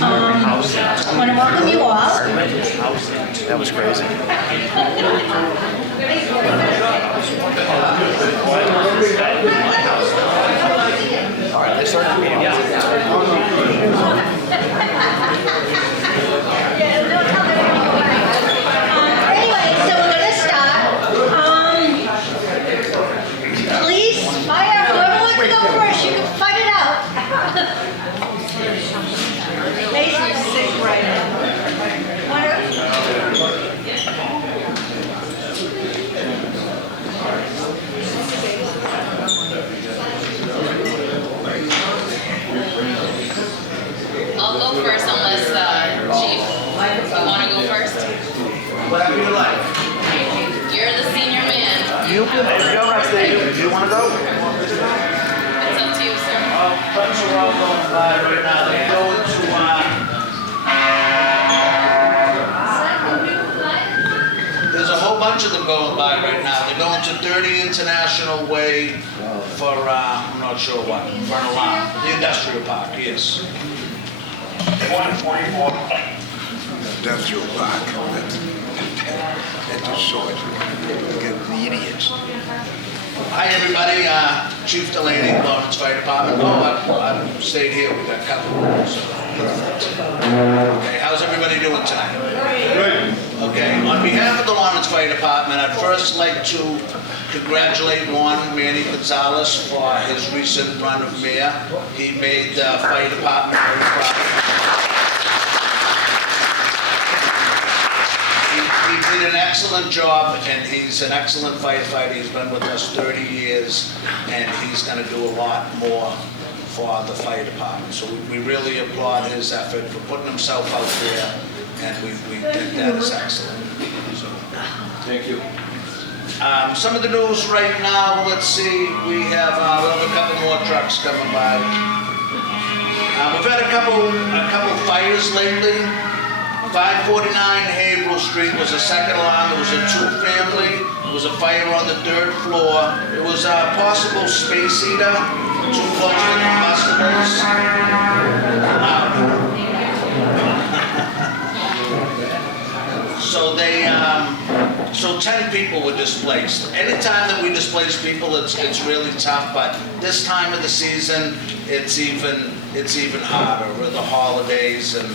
I want to welcome you all. That was crazy. All right, they started the meeting. Anyway, so we're going to start. Police, fire, whoever wants to go first, you can fight it out. Mason's sick right now. I'll go first unless, Chief, you want to go first? Whatever you like. You're the senior man. You can, if you're up there, do you want to go? It's up to you, sir. Bunch are all going by right now. They're going to, there's a whole bunch of them going by right now. They're going to 30 International Way for, I'm not sure what, for an alarm. The industrial park, yes. 144. Industrial park. That's a short. Get the idiots. Hi, everybody. Chief Delaney, Lawrence Fire Department. I've stayed here. We've got a couple of rooms. Okay, how's everybody doing tonight? Great. Okay, on behalf of the Lawrence Fire Department, I'd first like to congratulate Juan Manny Gonzalez for his recent run of mayor. He made the fire department very proud. He did an excellent job, and he's an excellent firefighter. He's been with us 30 years, and he's going to do a lot more for the fire department. So we really applaud his effort for putting himself out there, and we think that is excellent. So, Thank you. some of the news right now, let's see, we have a couple more trucks coming by. We've had a couple fires lately. 549 Haverhill Street was a second alarm. It was a two-family. It was a fire on the third floor. It was a possible space heater, too close to combustibles. So 10 people were displaced. Anytime that we displace people, it's really tough. But this time of the season, it's even harder with the holidays and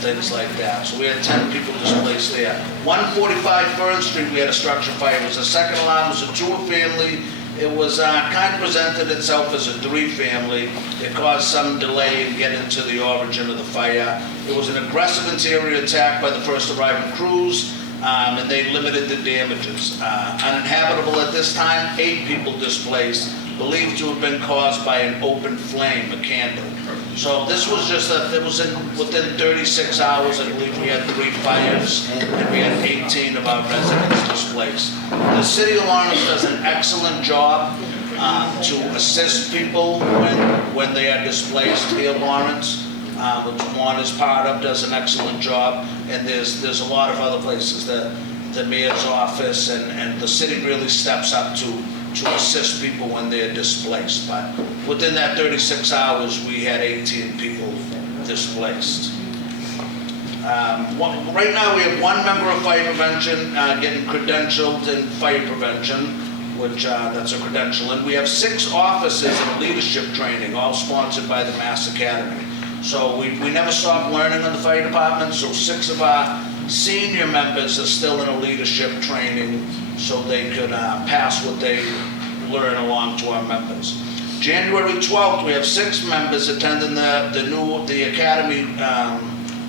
things like that. So we had 10 people displaced there. 145 Fern Street, we had a structure fire. It was a second alarm, it was a two-family. It was kind of presented itself as a three-family. It caused some delay in getting to the origin of the fire. It was an aggressive interior attack by the first arriving crews, and they limited the damages. Uninhabitable at this time, 8 people displaced, believed to have been caused by an open flame, a candle. So this was just within 36 hours, I believe we had 3 fires, and we had 18 of our residents displaced. The City of Lawrence does an excellent job to assist people when they are displaced here in Lawrence, which Juan is part of, does an excellent job, and there's a lot of other places that the mayor's office and the city really steps up to assist people when they're displaced. But within that 36 hours, we had 18 people displaced. Right now, we have 1 member of fire prevention getting credentialed in fire prevention, which that's a credential. And we have 6 officers in leadership training, all sponsored by the Mass Academy. So we never stop learning in the fire department, so 6 of our senior members are still in a leadership training so they could pass what they learn along to our members. January 12th, we have 6 members attending the academy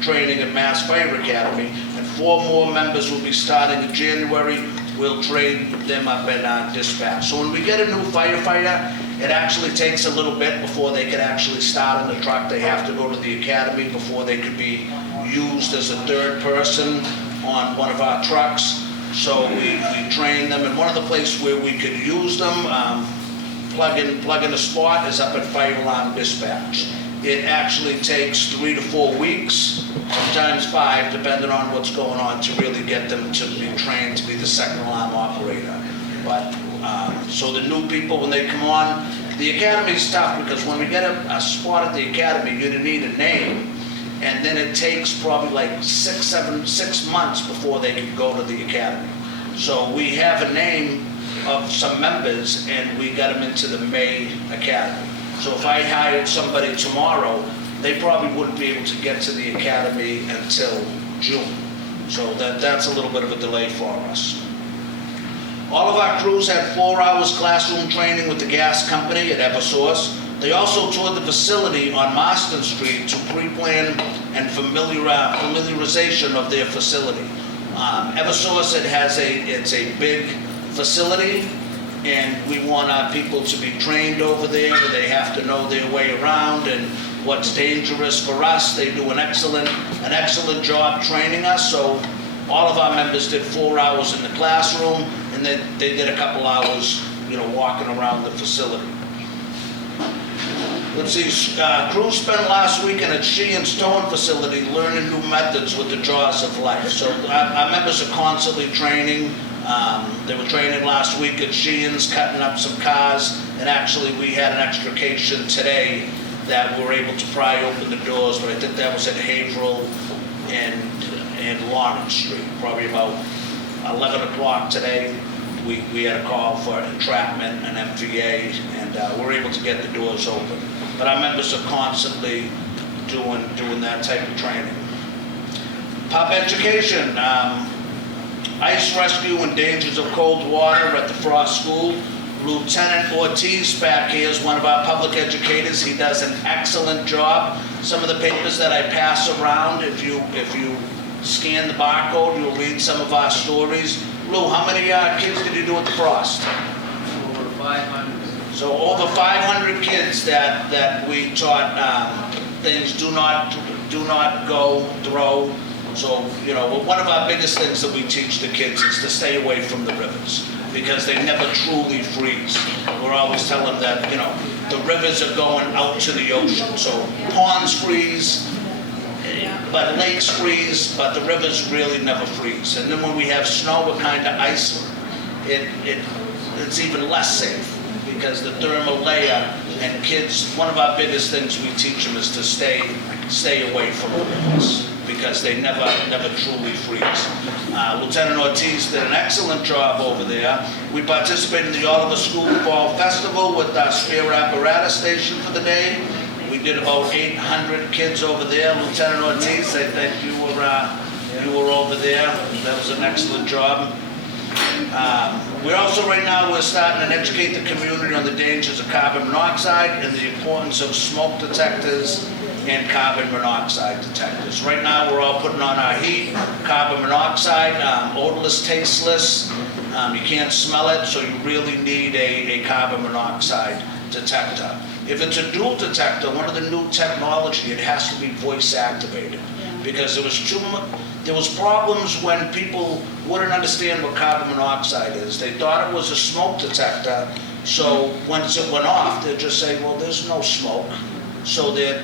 training at Mass Fire Academy, and 4 more members will be starting in January. We'll train them up in dispatch. So when we get a new firefighter, it actually takes a little bit before they can actually start in the truck. They have to go to the academy before they could be used as a third person on one of our trucks. So we train them, and one of the places where we could use them, plug in a spot, is up at Fire Alarm Dispatch. It actually takes 3 to 4 weeks, sometimes 5, depending on what's going on, to really get them to be trained to be the second alarm operator. But so the new people, when they come on, the academy is tough because when we get a spot at the academy, you need a name. and then it takes probably like 6 months before they can go to the academy. So we have a name of some members, and we got them into the May academy. So if I hired somebody tomorrow, they probably wouldn't be able to get to the academy until June. So that's a little bit of a delay for us. All of our crews had 4 hours classroom training with the gas company at Eversource. They also toured the facility on Marston Street to pre-plan and familiarization of their facility. Eversource, it's a big facility, and we want our people to be trained over there. They have to know their way around and what's dangerous for us. They do an excellent job training us. So all of our members did 4 hours in the classroom, and then they did a couple hours, walking around the facility. Let's see, crews spent last weekend at Sheehan's towing facility learning new methods with the jaws of life. So our members are constantly training. They were training last week at Sheehan's, cutting up some cars, and actually we had an extrication today that we were able to pry open the doors, but I think that was at Haverhill and Lawrence Street, probably about 11 o'clock today. We had a call for entrapment and MVA, and we were able to get the doors open. But our members are constantly doing that type of training. Pop education, ice rescue and dangers of cold water at the Frost School. Lieutenant Ortiz back here is one of our public educators. He does an excellent job. Some of the papers that I pass around, if you scan the barcode, you'll read some of our stories. Lou, how many kids did you do at the Frost? Over 500. So over 500 kids that we taught things, do not go, throw. So, one of our biggest things that we teach the kids is to stay away from the rivers, because they never truly freeze. We're always telling them that, the rivers are going out to the ocean. So ponds freeze, but lakes freeze, but the rivers really never freeze. And then when we have snow, it kind of ice, it's even less safe, because the thermal layer, and kids, one of our biggest things we teach them is to stay away from the rivers, because they never truly freeze. Lieutenant Ortiz did an excellent job over there. We participated in the Oliver School Fall Festival with our Spear Apparatus Station for the day. We did about 800 kids over there. Lieutenant Ortiz, I think you were over there. That was an excellent job. We're starting to educate the community on the dangers of carbon monoxide and the importance of smoke detectors and carbon monoxide detectors. Right now, we're all putting on our heat, carbon monoxide, odorless, tasteless. You can't smell it, so you really need a carbon monoxide detector. If it's a dual detector, one of the new technology, it has to be voice activated, because there was problems when people wouldn't understand what carbon monoxide is. They thought it was a smoke detector, so once it went off, they'd just say, well, there's no smoke. So they're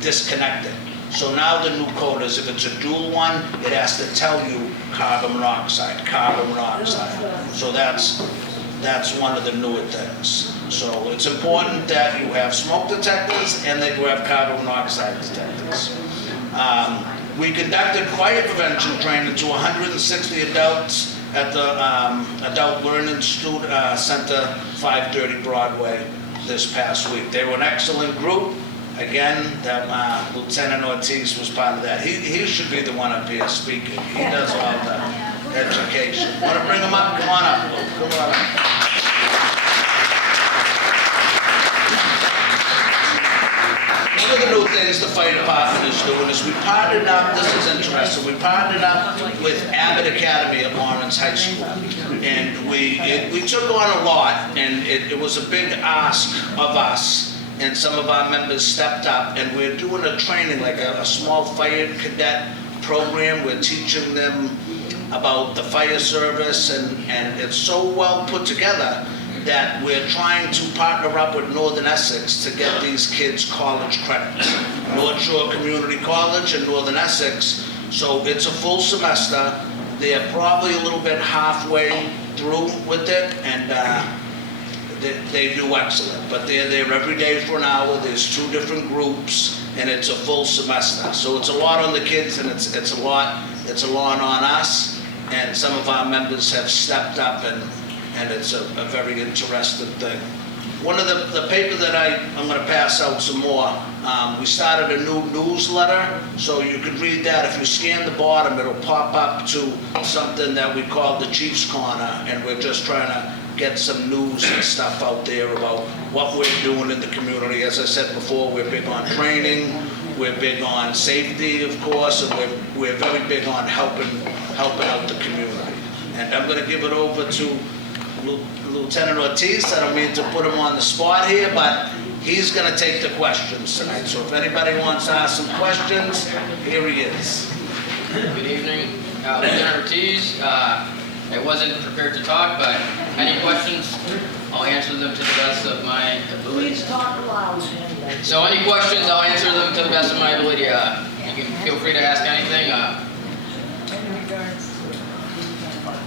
disconnected. So now the new code is, if it's a dual one, it has to tell you carbon monoxide. So that's one of the newer things. So it's important that you have smoke detectors and that you have carbon monoxide detectors. We conducted fire prevention training to 160 adults at the Adult Learning Center, 530 Broadway, this past week. They were an excellent group. Again, that Lieutenant Ortiz was part of that. He should be the one up here speaking. He does all the education. Want to bring him up? Come on up, Luke. Come on up. One of the new things the fire department is doing is we partnered up, this is interesting, we partnered up with Abbott Academy at Lawrence High School. And we took on a lot, and it was a big ask of us, and some of our members stepped up, and we're doing a training, like a small fire cadet program. We're teaching them about the fire service, and it's so well put together that we're trying to partner up with Northern Essex to get these kids college credits. North Shore Community College and Northern Essex. So it's a full semester. They're probably a little bit halfway through with it, and they do excellent. But they're there every day for an hour. There's 2 different groups, and it's a full semester. So it's a lot on the kids, and it's a lot on us. And some of our members have stepped up, and it's a very interesting thing. One of the paper that I'm going to pass out some more, we started a new newsletter, so you could read that. If you scan the bottom, it'll pop up to something that we call the Chiefs Corner, and we're just trying to get some news and stuff out there about what we're doing in the community. As I said before, we're big on training, we're big on safety, of course, and we're very big on helping out the community. And I'm going to give it over to Lieutenant Ortiz. I don't mean to put him on the spot here, but he's going to take the questions tonight. So if anybody wants to ask some questions, here he is. Good evening, Lieutenant Ortiz. I wasn't prepared to talk, but any questions, I'll answer them to the best of my ability. Please talk loud. So any questions, I'll answer them to the best of my ability. You can feel free to ask anything.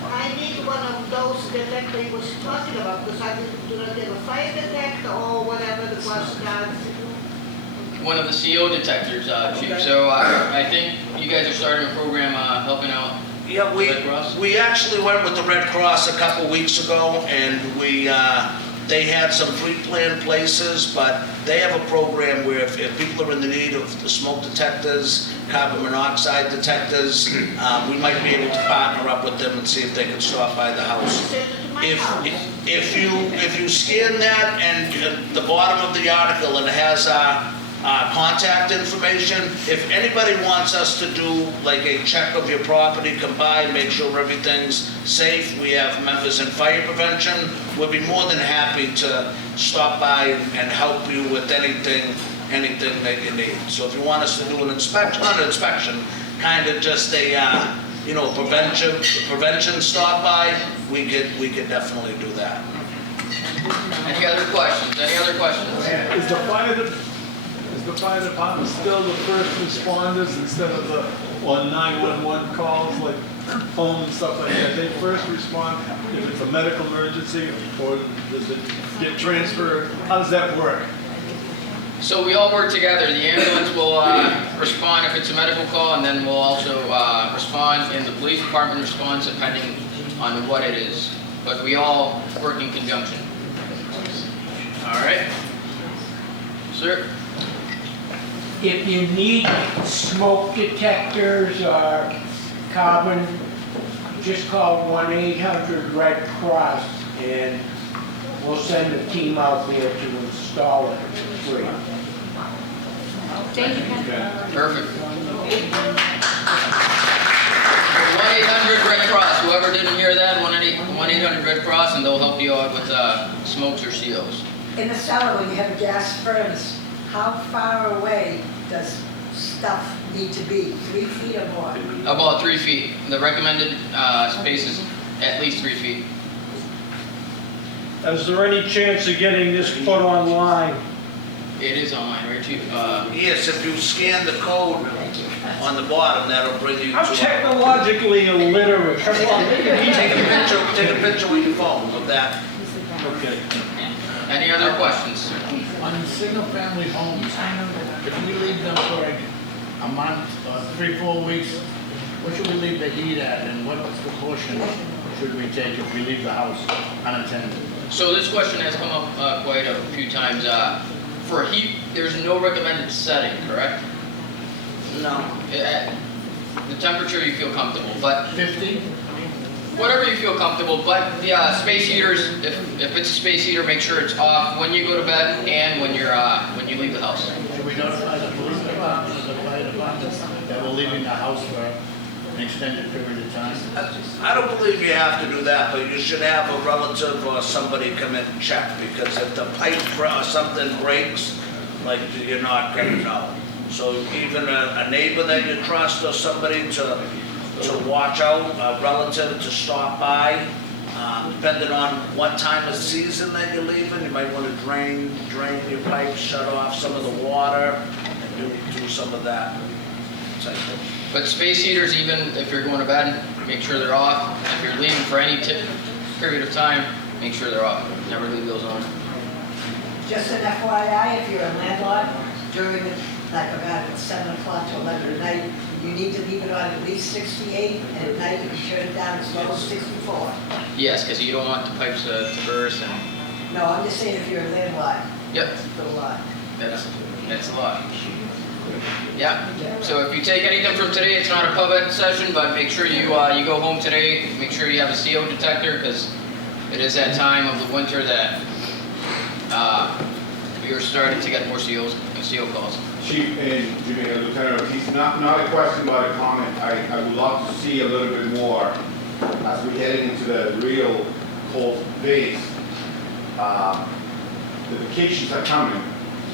I need one of those detector he was talking about, because I do not have a fire detector or whatever the question is. One of the CO detectors, Chief. So I think you guys are starting a program helping out Yeah, Red Cross? we actually went with the Red Cross a couple weeks ago, and they had some pre-planned places, but they have a program where if people are in the need of the smoke detectors, carbon monoxide detectors, we might be able to partner up with them and see if they can stop by the house. Send it to my house. If you scan that, and at the bottom of the article, it has contact information. If anybody wants us to do like a check of your property, come by, make sure everything's safe. We have members in fire prevention. We'll be more than happy to stop by and help you with anything that you need. So if you want us to do an inspection, not an inspection, kind of just a prevention stop by, we could definitely do that. Any other questions? Any other questions? Is the fire department still the first responders instead of the 911 calls, like phone and stuff like that? They first respond if it's a medical emergency, or does it get transferred? How does that work? So we all work together. The ambulance will respond if it's a medical call, and then we'll also respond, and the police department responds depending on what it is. But we all work in conjunction. All right. Sir? If you need smoke detectors or carbon, just call 1-800-RED Cross and we'll send a team out there to install it for free. Thank you, Ken. Perfect. 1-800-RED Cross. Whoever didn't hear that, 1-800-RED Cross, and they'll help you out with smokes or COs. In the cellar, when you have a gas furnace, how far away does stuff need to be? 3 feet or more? About 3 feet. The recommended space is at least 3 feet. Is there any chance of getting this put online? It is online, right, Chief? Yes, if you scan the code on the bottom, that'll bring you to. I'm technologically illiterate. Take a picture with your phone of that. Okay. Any other questions? On single-family homes, if we leave them for like a month, 3-4 weeks, what should we leave the heat at, and what precaution should we take if we leave the house unattended? So this question has come up quite a few times. For heat, there's no recommended setting, correct? No. The temperature you feel comfortable, but 50? whatever you feel comfortable. But the space heaters, if it's a space heater, make sure it's off when you go to bed and when you leave the house. Should we notify the police department or the fire department that we're leaving the house for an extended period of time? I don't believe you have to do that, but you should have a relative or somebody come in and check, because if the pipe or something breaks, like, you're not gonna know. So even a neighbor that you trust or somebody to watch out, a relative to stop by, depending on what time of season that you're leaving, you might want to drain your pipes, shut off some of the water, and do some of that type of. But space heaters, even if you're going to bed, make sure they're off. If you're leaving for any period of time, make sure they're off. Never leave those on. Just an FYI, if you're a landlord, during a like about 7 o'clock to 11 at night, you need to leave it on at least 68, and at night you can shut it down as low as 64. Yes, because you don't want the pipes to burst and, No, I'm just saying if you're a landlocked, yep, it's a lot. that's a lot. Yeah, so if you take anything from today, it's not a pub ed session, but make sure you, you go home today, make sure you have a CO detector, because it is that time of the winter that, you're starting to get more CO calls. Chief and Jimmy, Lieutenant Ortiz, not a question but a comment. I would love to see a little bit more as we get into the real cold phase. The vacations are coming,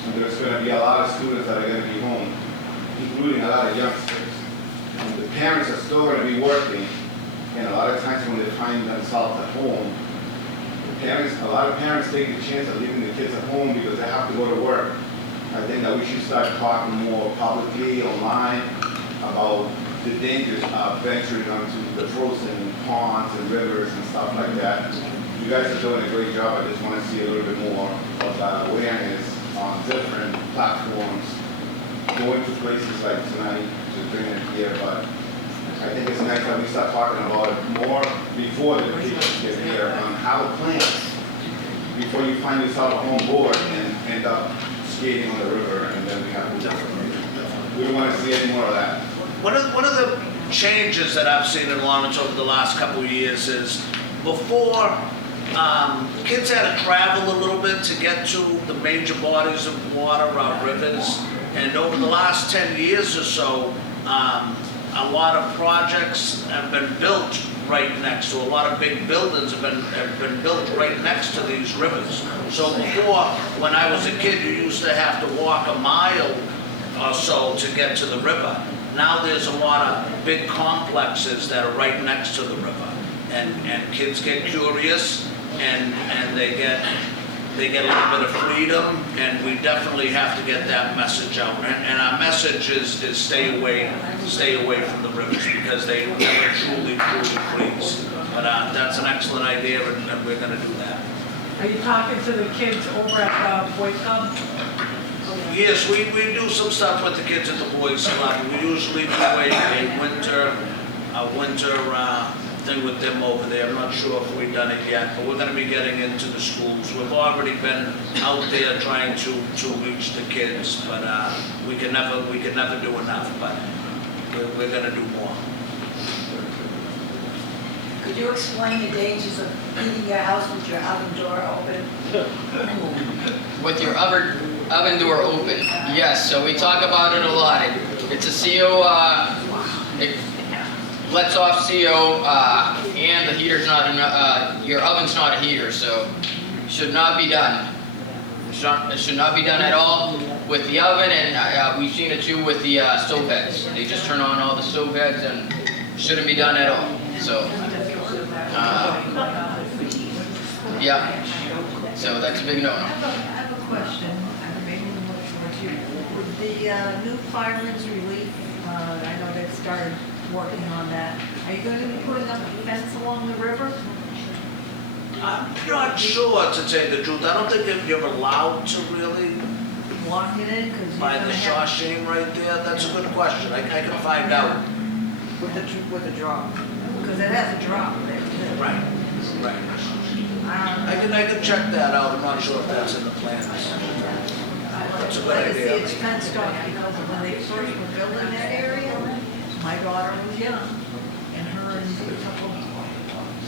and there's going to be a lot of students that are going to be home, including a lot of youngsters. And the parents are still going to be working, and a lot of times when they find themselves at home, a lot of parents take the chance of leaving the kids at home because they have to go to work. I think that we should start talking more publicly online about the dangers of venturing onto the frozen ponds and rivers and stuff like that. You guys are doing a great job. I just want to see a little bit more of that awareness on different platforms, going to places like tonight to bring it here. But I think it's nice that we start talking about it more before the vacations get here on how to plan before you find yourself on board and end up skating on the river, and then we have to. We don't want to see any more of that. One of the changes that I've seen in Lawrence over the last couple of years is before, kids had to travel a little bit to get to the major bodies of water, our rivers, and over the last 10 years or so, a lot of projects have been built right next to, a lot of big buildings have been built right next to these rivers. So before, when I was a kid, you used to have to walk a mile or so to get to the river. Now there's a lot of big complexes that are right next to the river. And kids get curious and they get a little bit of freedom, and we definitely have to get that message out. And our message is stay away from the rivers, because they never truly freeze. But that's an excellent idea, and we're going to do that. Are you talking to the kids over at Boys Club? Yes, we do some stuff with the kids at the Boys Club. We usually do a winter thing with them over there. I'm not sure if we've done it yet, but we're going to be getting into the schools. We've already been out there trying to reach the kids, but we can never do enough. But we're going to do more. Could you explain the dangers of heating your house with your oven door open? With your oven door open, yes, so we talk about it a lot. It's a CO, it lets off CO, and the heater's not, your oven's not a heater, so should not be done. It should not be done at all with the oven, and we've seen it too with the stove heads. They just turn on all the stove heads and shouldn't be done at all, so. Yeah, so that's a big no-no. I have a question, maybe more towards you. The new fireman's relief, I know they've started working on that. Are you going to be putting up a fence along the river? I'm not sure, to tell you the truth. I don't think you're allowed to really Walk it in, because by the Shawshene right there. That's a good question. I can find out. with the drop, because it has a drop there too. Right. I can check that out. I'm not sure if that's in the plans. That's a good Like I see, idea. it's fenced off because when they first were building that area, my daughter was young, and her and a couple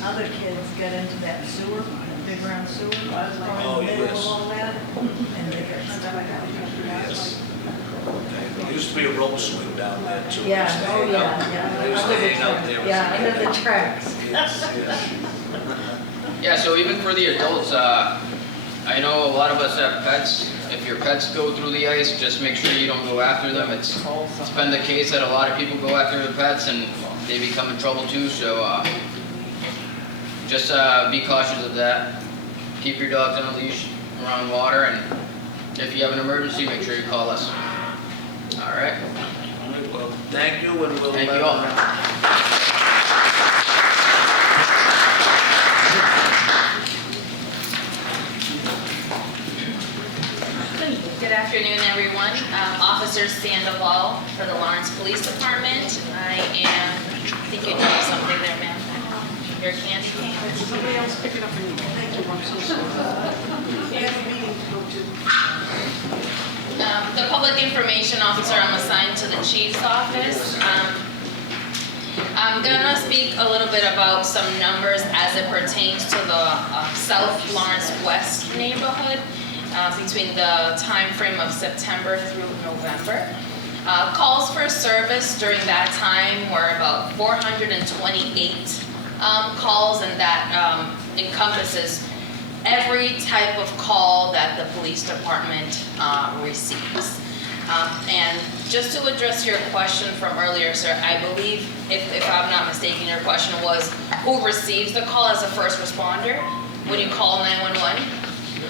other kids got into that sewer, that big round sewer. I was going in the middle of yes. all that, and they got stuck out. Yes. There used to be a rope swing down there too. Yeah, I used to oh hang out- yeah. I used to hang out there. as a Yeah, kid. under the tracks. Yes. Yeah, so even for the adults, I know a lot of us have pets. If your pets go through the ice, just make sure you don't go after them. It's been the case that a lot of people go after their pets and they become in trouble too, so just be cautious of that. Keep your dogs on a leash around water, and if you have an emergency, make sure you call us. All right? Well, thank you, and we'll. Thank you all. Good afternoon, everyone. Officer Officer Sandoval for the Lawrence Police Department. I think you know something there, ma'am. Your candy cane? Somebody else pick it up anyway. Thank you, I'm so sorry. We have a meeting to go to. The public information officer, I'm assigned to the chief's office. I'm gonna speak a little bit about some numbers as it pertains to the South Lawrence West neighborhood between the time frame of September through November. Calls for service during that time were about 428 calls, and that encompasses every type of call that the police department receives. And just to address your question from earlier, sir, I believe, if I'm not mistaken, your question was who receives the call as a first responder when you call 911?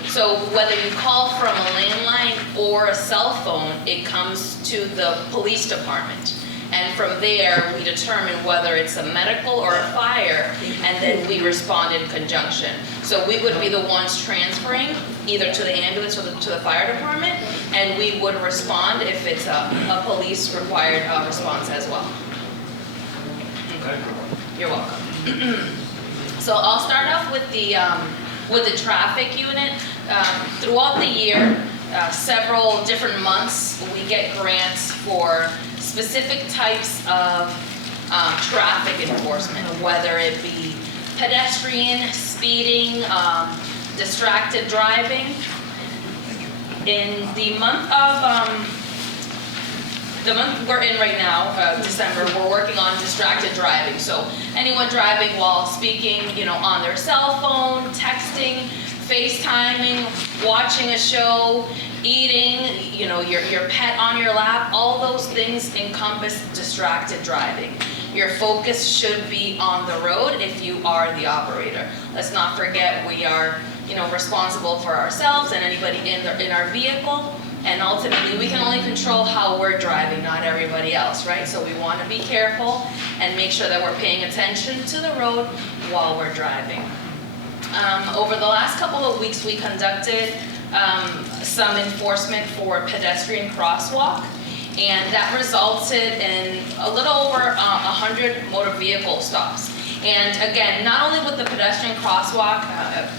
So whether you call from a landline or a cell phone, it comes to the police department. And from there, we determine whether it's a medical or a fire, and then we respond in conjunction. So we would be the ones transferring either to the ambulance or to the fire department, and we would respond if it's a police required response as well. You're welcome. So I'll start off with the traffic unit. Throughout the year, several different months, we get grants for specific types of traffic enforcement, whether it be pedestrian, speeding, distracted driving. In the month we're in right now, December, we're working on distracted driving. So anyone driving while speaking, on their cell phone, texting, FaceTiming, watching a show, eating, your pet on your lap, all those things encompass distracted driving. Your focus should be on the road if you are the operator. Let's not forget we are, responsible for ourselves and anybody in our vehicle, and ultimately we can only control how we're driving, not everybody else, right? So we want to be careful and make sure that we're paying attention to the road while we're driving. Over the last couple of weeks, we conducted some enforcement for pedestrian crosswalk, and that resulted in a little over 100 motor vehicle stops. And again, not only with the pedestrian crosswalk,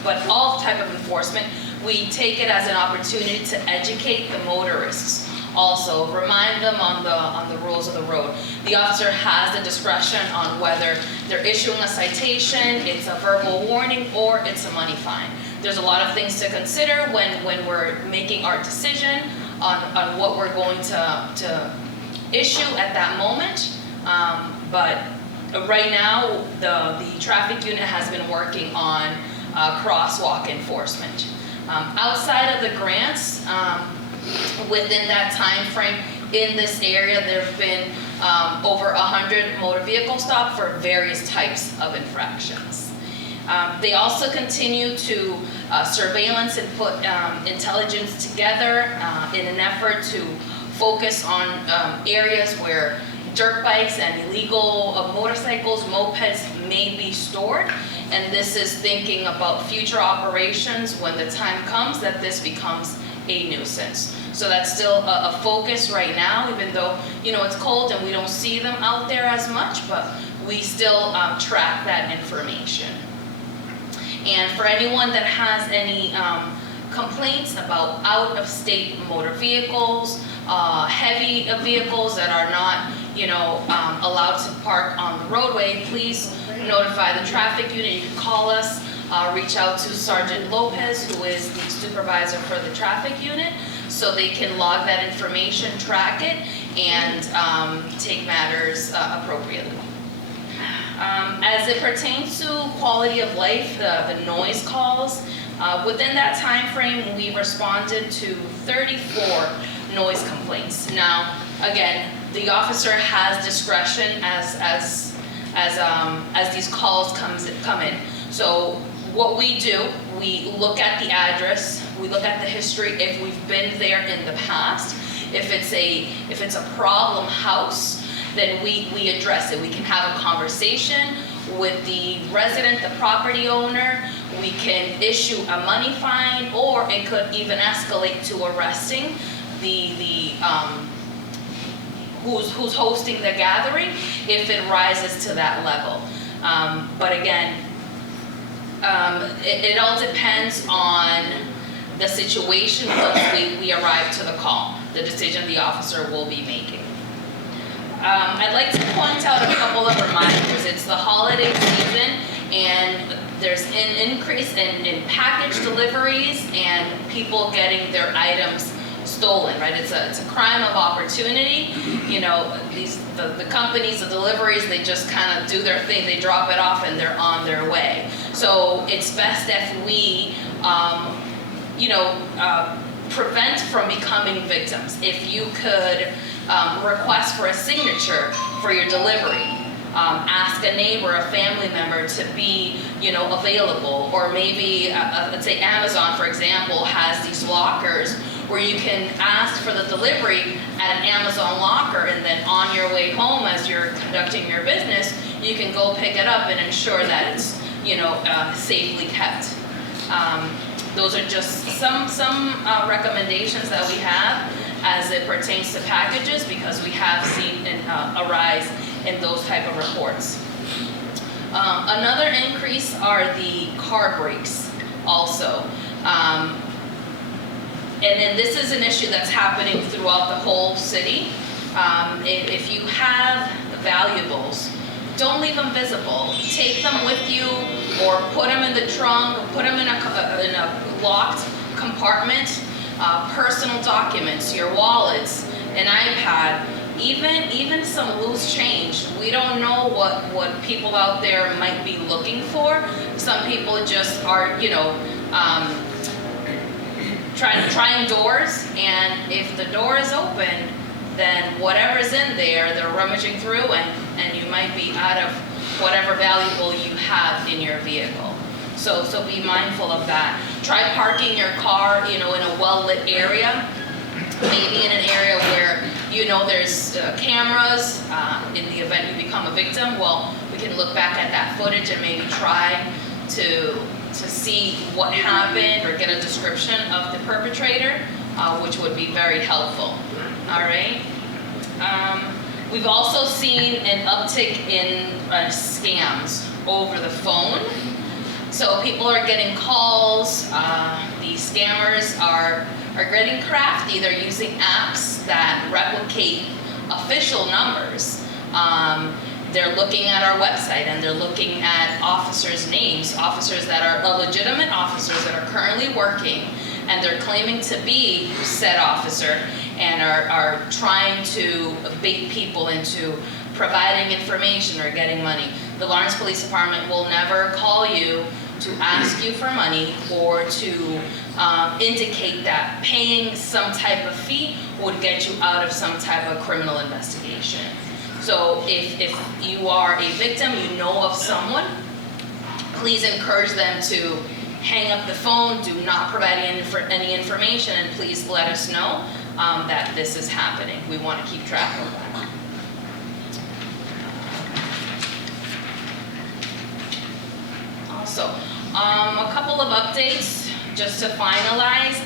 but all type of enforcement, we take it as an opportunity to educate the motorists. Also, remind them on the rules of the road. The officer has the discretion on whether they're issuing a citation, it's a verbal warning, or it's a money fine. There's a lot of things to consider when we're making our decision on what we're going to issue at that moment. But right now, the traffic unit has been working on crosswalk enforcement. Outside of the grants, within that time frame in this area, there have been over 100 motor vehicle stops for various types of infractions. They also continue to surveillance and put intelligence together in an effort to focus on areas where dirt bikes and illegal motorcycles, mopeds may be stored. And this is thinking about future operations when the time comes that this becomes a nuisance. So that's still a focus right now, even though it's cold and we don't see them out there as much, but we still track that information. And for anyone that has any complaints about out-of-state motor vehicles, heavy vehicles that are not allowed to park on the roadway, please notify the traffic unit. You can call us, reach out to Sergeant Lopez, who is the supervisor for the traffic unit, so they can log that information, track it, and take matters appropriately. As it pertains to quality of life, the noise calls, within that time frame, we responded to 34 noise complaints. Now, again, the officer has discretion as these calls come in. So what we do, we look at the address, we look at the history, if we've been there in the past. If it's a problem house, then we address it. We can have a conversation with the resident, the property owner. We can issue a money fine, or it could even escalate to arresting the who's hosting the gathering if it rises to that level. But again, it all depends on the situation once we arrive to the call, the decision the officer will be making. I'd like to point out a couple of reminders. It's the holiday season, and there's an increase in package deliveries and people getting their items stolen, right? It's a crime of opportunity. You know, the companies, the deliveries, they just kind of do their thing. They drop it off and they're on their way. So it's best if we, prevent from becoming victims. If you could request for a signature for your delivery, ask a neighbor, a family member to be, available, or maybe, let's say Amazon, for example, has these lockers where you can ask for the delivery at an Amazon locker, and then on your way home as you're conducting your business, you can go pick it up and ensure that it's, safely kept. Those are just some recommendations that we have as it pertains to packages, because we have seen a rise in those type of reports. Another increase are the car breaks also. And then this is an issue that's happening throughout the whole city. If you have valuables, don't leave them visible. Take them with you, or put them in the trunk, put them in a locked compartment. Personal documents, your wallets, an iPad, even some loose change. We don't know what people out there might be looking for. Some people just are, trying doors, and if the door is open, then whatever's in there, they're rummaging through, and you might be out of whatever valuable you have in your vehicle. So be mindful of that. Try parking your car, in a well-lit area, maybe in an area where there's cameras. In the event you become a victim, well, we can look back at that footage and maybe try to see what happened, or get a description of the perpetrator, which would be very helpful. All right. We've also seen an uptick in scams over the phone. So people are getting calls. These scammers are getting crafty. They're using apps that replicate official numbers. They're looking at our website, and they're looking at officers' names, officers that are legitimate officers that are currently working, and they're claiming to be said officer, and are trying to bait people into providing information or getting money. The Lawrence Police Department will never call you to ask you for money, or to indicate that paying some type of fee would get you out of some type of criminal investigation. So if you are a victim, you know of someone, please encourage them to hang up the phone, do not provide any information, and please let us know that this is happening. We want to keep track of that. Also, a couple of updates just to finalize.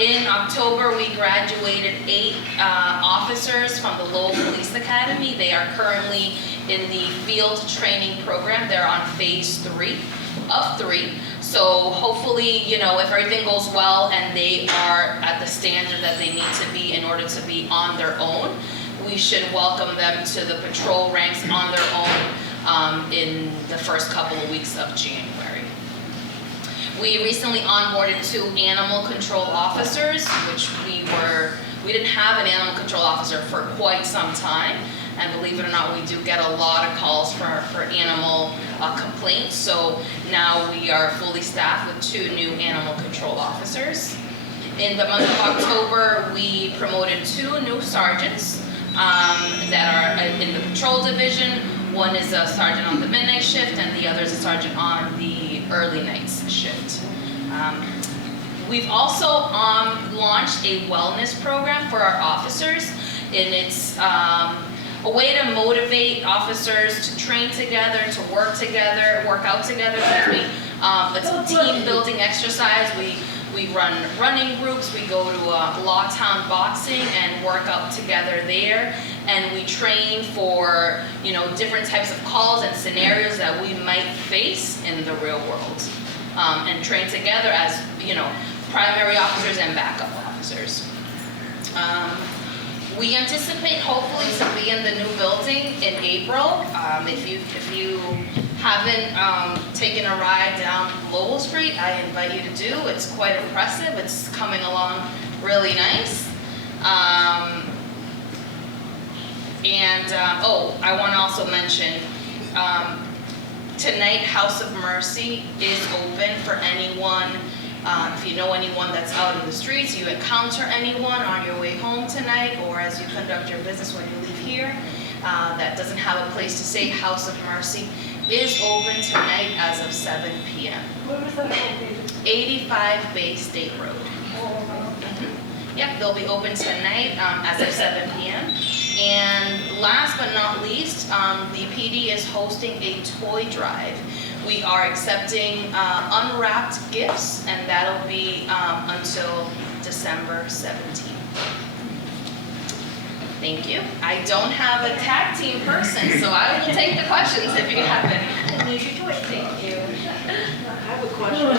In October, we graduated 8 officers from the Lowell Police Academy. They are currently in the field training program. They're on phase 3 of 3. So hopefully, if everything goes well and they are at the standard that they need to be in order to be on their own, we should welcome them to the patrol ranks on their own in the first couple of weeks of January. We recently onboarded 2 animal control officers, which we didn't have an animal control officer for quite some time. And believe it or not, we do get a lot of calls for animal complaints. So now we are fully staffed with 2 new animal control officers. In the month of October, we promoted 2 new sergeants that are in the patrol division. One is a sergeant on the midnight shift, and the other is a sergeant on the early nights shift. We've also launched a wellness program for our officers, and it's a way to motivate officers to train together, to work out together, excuse me. It's a team building exercise. We run running groups, we go to Lawtown Boxing and work out together there. And we train for, you know, different types of calls and scenarios that we might face in the real world. And train together as, you know, primary officers and backup officers. We anticipate hopefully to be in the new building in April. If you haven't taken a ride down Lowell Street, I invite you to do. It's quite impressive. It's coming along really nice. Oh, I want to also mention, tonight House of Mercy is open for anyone. If you know anyone that's out in the streets, you encounter anyone on your way home tonight, or as you conduct your business when you leave here, that doesn't have a place to stay, House of Mercy is open tonight as of 7 p.m. Where was that located? 85 Bay State Road. Yep, they'll be open tonight as of 7 p.m. And last but not least, the PD is hosting a toy drive. We are accepting unwrapped gifts, and that'll be until December 17th. Thank you. I don't have a tag team person, so I will take the questions if you have any. Thank you. I have a question.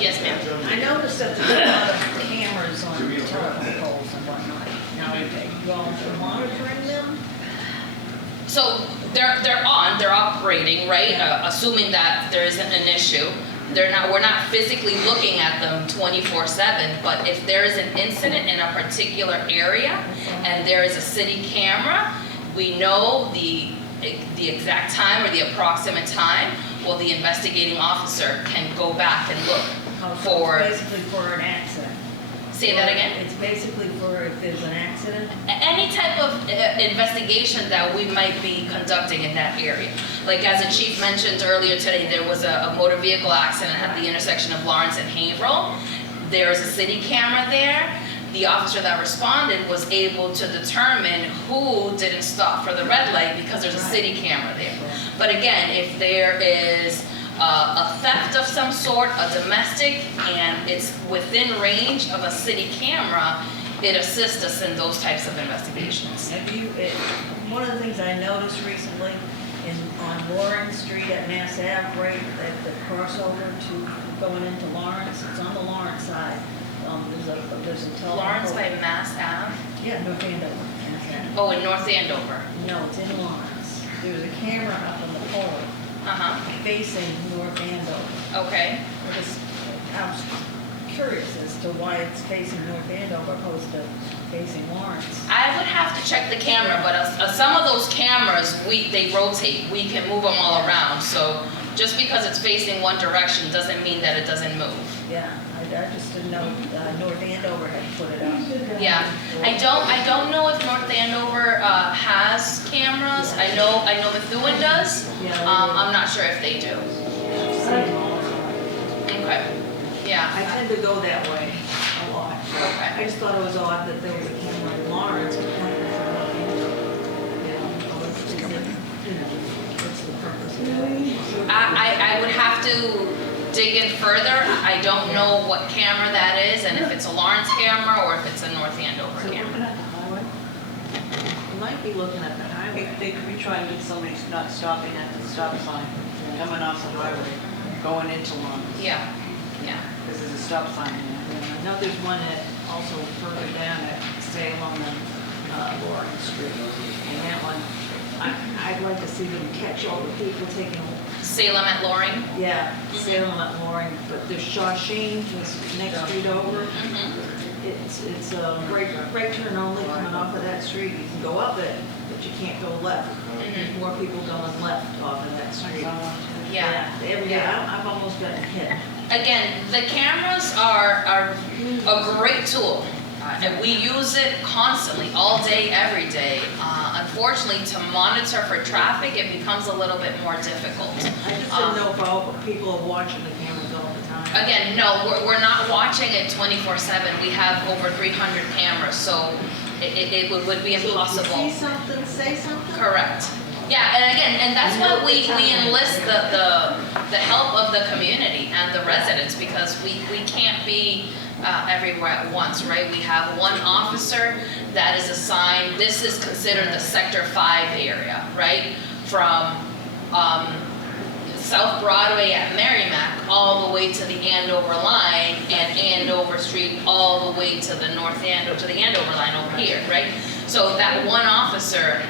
Yes, ma'am. I noticed that there's a lot of cameras on telephone poles and whatnot. Now, are you all monitoring them? So they're operating, right? Assuming that there isn't an issue. We're not physically looking at them 24/7, but if there is an incident in a particular area and there is a city camera, we know the exact time or the approximate time. Well, the investigating officer can go back and look for. It's basically for an accident. Say that again? It's basically for if there's an accident. Any type of investigation that we might be conducting in that area. Like as the chief mentioned earlier today, there was a motor vehicle accident at the intersection of Lawrence and Haverhill. There is a city camera there. The officer that responded was able to determine who didn't stop for the red light because there's a city camera there. But again, if there is a theft of some sort, a domestic, and it's within range of a city camera, it assists us in those types of investigations. One of the things I noticed recently on Lawrence Street at Mass Ave, right at the crossover to going into Lawrence, it's on the Lawrence side. There's a telephone. Lawrence by Mass Ave? Yeah, North Andover. Mass Ave. Oh, in North Andover. No, it's in Lawrence. There's a camera up on the pole facing North Andover. Okay. I was curious as to why it's facing North Andover opposed to facing Lawrence. I would have to check the camera, but some of those cameras, they rotate. We can move them all around. So just because it's facing one direction doesn't mean that it doesn't move. Yeah, I just didn't know North Andover had put it up. Yeah, I don't know if North Andover has cameras. I know Methuen does. I'm not sure if they do. Okay. Yeah. I tend to go that way a lot. Okay. I just thought it was odd that there was a camera in Lawrence. But what's the purpose of that? I would have to dig in further. I don't know what camera that is, and if it's a Lawrence camera or if it's a North Andover So camera. looking at the highway? You might be looking at the highway. They could be trying to get somebody not stopping at the stop sign, coming off the highway, going into Lawrence. Yeah, yeah. Because there's a stop sign there. I know there's one that also further down at Salem on Lawrence Street. And that one, I'd like to see them catch all the people taking. Salem at Loring? Yeah, Salem at Loring, but there's Shawshene, this next street over. It's a right turn only coming off of that street. You can go up it, but you can't go left. There's more people going left off of that street. Yeah. Every day, I've almost gotten hit. Again, the cameras are a great tool. And we use it constantly, all day, every day. Unfortunately, to monitor for traffic, it becomes a little bit more difficult. I just didn't know if people are watching the cameras all the time. Again, no, we're not watching it 24/7. We have over 300 cameras, so it would be impossible. So if you see something, say something? Correct. Yeah, and again, and that's why we enlist the help of the community and the residents, because we can't be everywhere at once, right? We have one officer that is assigned, this is considered the Sector 5 area, right? From South Broadway at Merrimack all the way to the Andover line, and Andover Street all the way to the North Andover, to the Andover line over here, right? So that one officer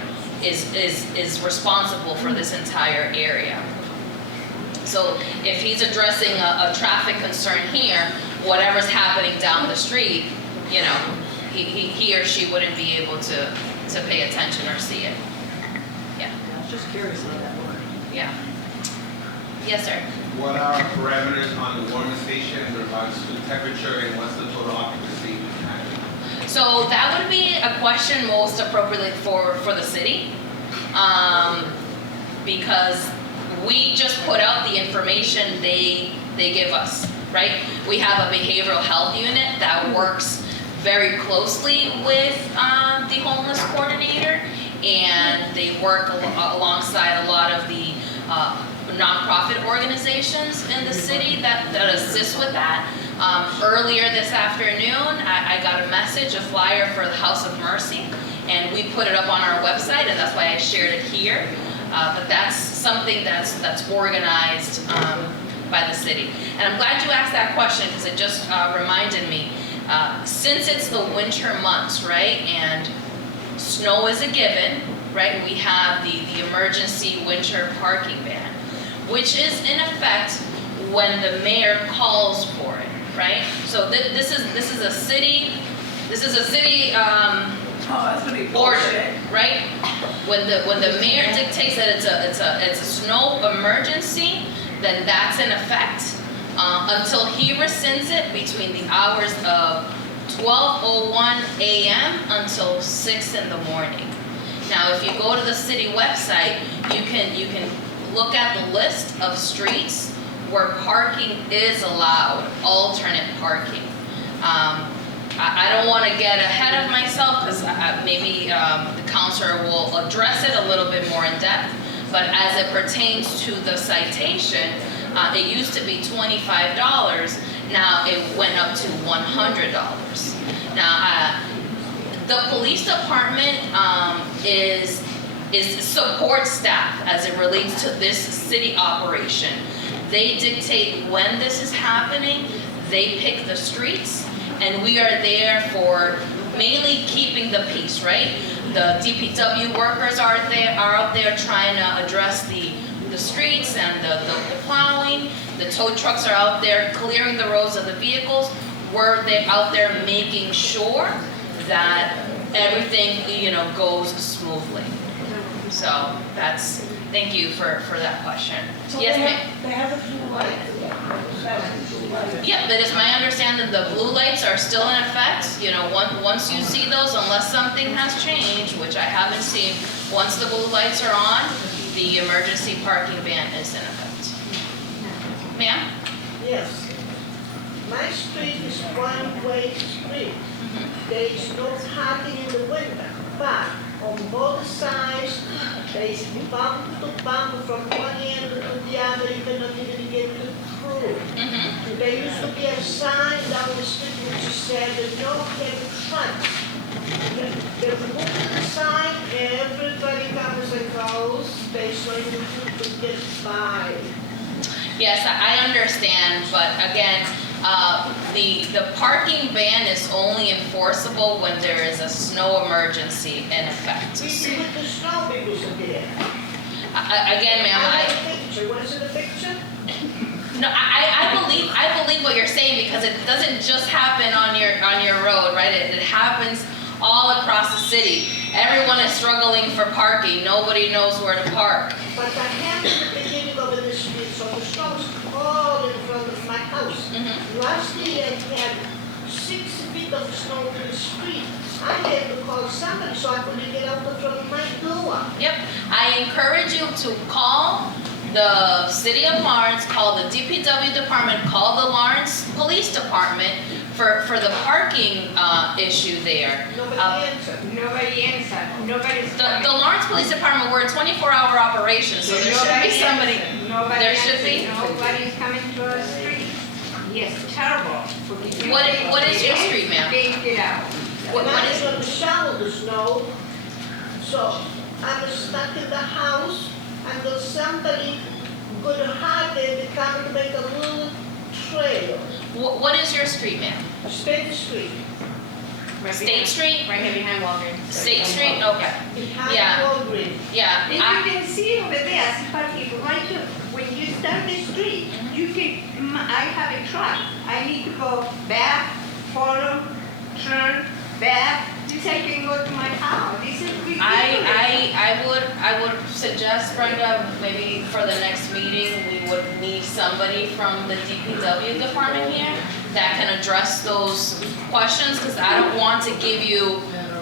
is responsible for this entire area. So if he's addressing a traffic concern here, whatever's happening down the street, you know, he or she wouldn't be able to pay attention or see it. Yeah. I was just curious how that worked. Yeah. Yes, sir. What are parameters on the warming station in regards to temperature, and what's the total occupancy? So that would be a question most appropriately for the city, because we just put out the information they give us, right? We have a behavioral health unit that works very closely with the homeless coordinator, and they work alongside a lot of the nonprofit organizations in the city that assist with that. Earlier this afternoon, I got a message, a flyer for the House of Mercy, and we put it up on our website, and that's why I shared it here. But that's something that's organized by the city. And I'm glad you asked that question, because it just reminded me, since it's the winter months, right, and snow is a given, right, we have the emergency winter parking ban, which is in effect when the mayor calls for it, right? So this is a city order, right? When the mayor dictates that it's a snow emergency, then that's in effect until he rescinds it between the hours of 12:01 a.m. until 6 in the morning. Now, if you go to the city website, you can look at the list of streets where parking is allowed, alternate parking. I don't want to get ahead of myself, because maybe the counselor will address it a little bit more in depth, but as it pertains to the citation, it used to be $25, now it went up to $100. Now, the police department is support staff as it relates to this city operation. They dictate when this is happening, they pick the streets, and we are there for mainly keeping the peace, right? The DPW workers are out there trying to address the streets and the plowing. The tow trucks are out there clearing the roads of the vehicles. We're out there making sure that everything, you know, goes smoothly. So thank you for that question. So Yes, ma'am. They have a blue light. Yeah, but it's my understanding the blue lights are still in effect. You know, once you see those, unless something has changed, which I haven't seen, once the blue lights are on, the emergency parking ban is in effect. Ma'am? Yes. My street is one-way street. There is no parking in the winter, but on both sides, there is bump to bump from one end to the other, you cannot even get through. There used to be a sign down the street which said that no heavy trucks. They removed the sign, everybody comes and goes, they show you to get by. Yes, I understand, but again, the parking ban is only enforceable when there is a snow emergency in effect. Even with the snow, it was there. Again, ma'am, I have a picture, what is it, a picture? No, I believe what you're saying, because it doesn't just happen on your road, right? It happens all across the city. Everyone is struggling for parking. Nobody knows where to park. But I have in the beginning of the street, so the snow is all in front of my house. Last year I had 6 feet of snow in the street. I had to call somebody so I couldn't get out from my door. Yep, I encourage you to call the City of Lawrence, call the DPW department, call the Lawrence Police Department for the parking, issue there. Nobody answered. Nobody answered, nobody's The coming. Lawrence Police Department, we're a 24-hour operation, so there should be somebody, Nobody there should be. answered. Nobody's coming to our street. Yes, terrible. What is your street, ma'am? Being it out. What And I is, was going to shovel the snow, so I was stuck in the house, and there's somebody going to hide there, they come to make a little trail. what is your street, ma'am? State Street. State Street? Right here behind Walgreens. State Street, okay. Behind Yeah. Walgreens. Yeah, And you can see over there, parking right here. When you start the street, you can, I have a truck. I need to go back, follow, turn, back. This I can go to my house. This is ridiculous. I would suggest, Brenda, maybe for the next meeting, we would need somebody from the DPW department here that can address those questions, because I don't want to give you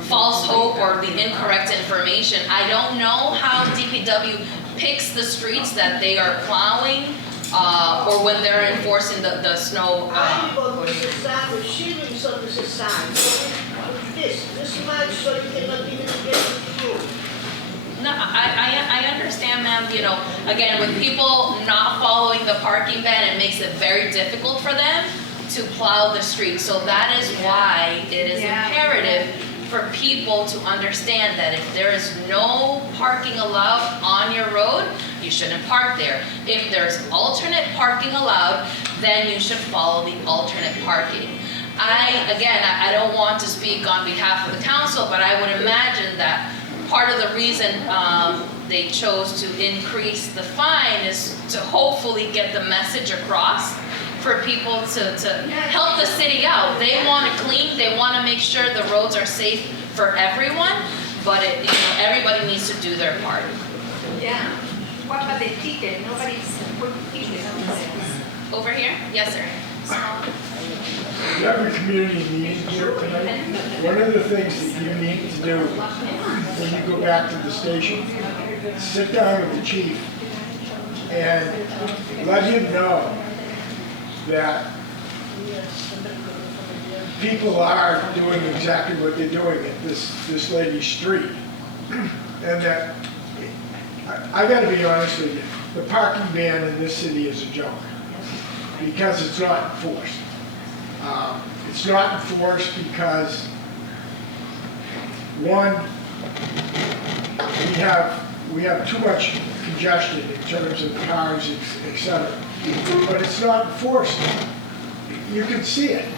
false hope or the incorrect information. I don't know how DPW picks the streets that they are plowing, or when they're enforcing the snow. I live on this side, but she lives on this side. So with this much, so you cannot even get through. No, I understand, ma'am, you know, again, with people not following the parking ban, it makes it very difficult for them to plow the street. So that is why it is imperative for people to understand that if there is no parking allowed on your road, you shouldn't park there. If there's alternate parking allowed, then you should follow the alternate parking. I don't want to speak on behalf of the council, but I would imagine that part of the reason they chose to increase the fine is to hopefully get the message across for people to help the city out. They want to clean, they want to make sure the roads are safe for everyone, but everybody needs to do their part. Yeah. What about the ticket? Nobody's put tickets on this. Over here? Yes, sir. Every community meeting here tonight, one of the things that you need to do when you go back to the station, sit down with the chief and let him know that people are doing exactly what they're doing at this lady's street. And that, I gotta be honest with you, the parking ban in this city is a joke, because it's not enforced. It's not enforced because, one, we have too much congestion in terms of cars, et cetera. But it's not enforced. You can see it.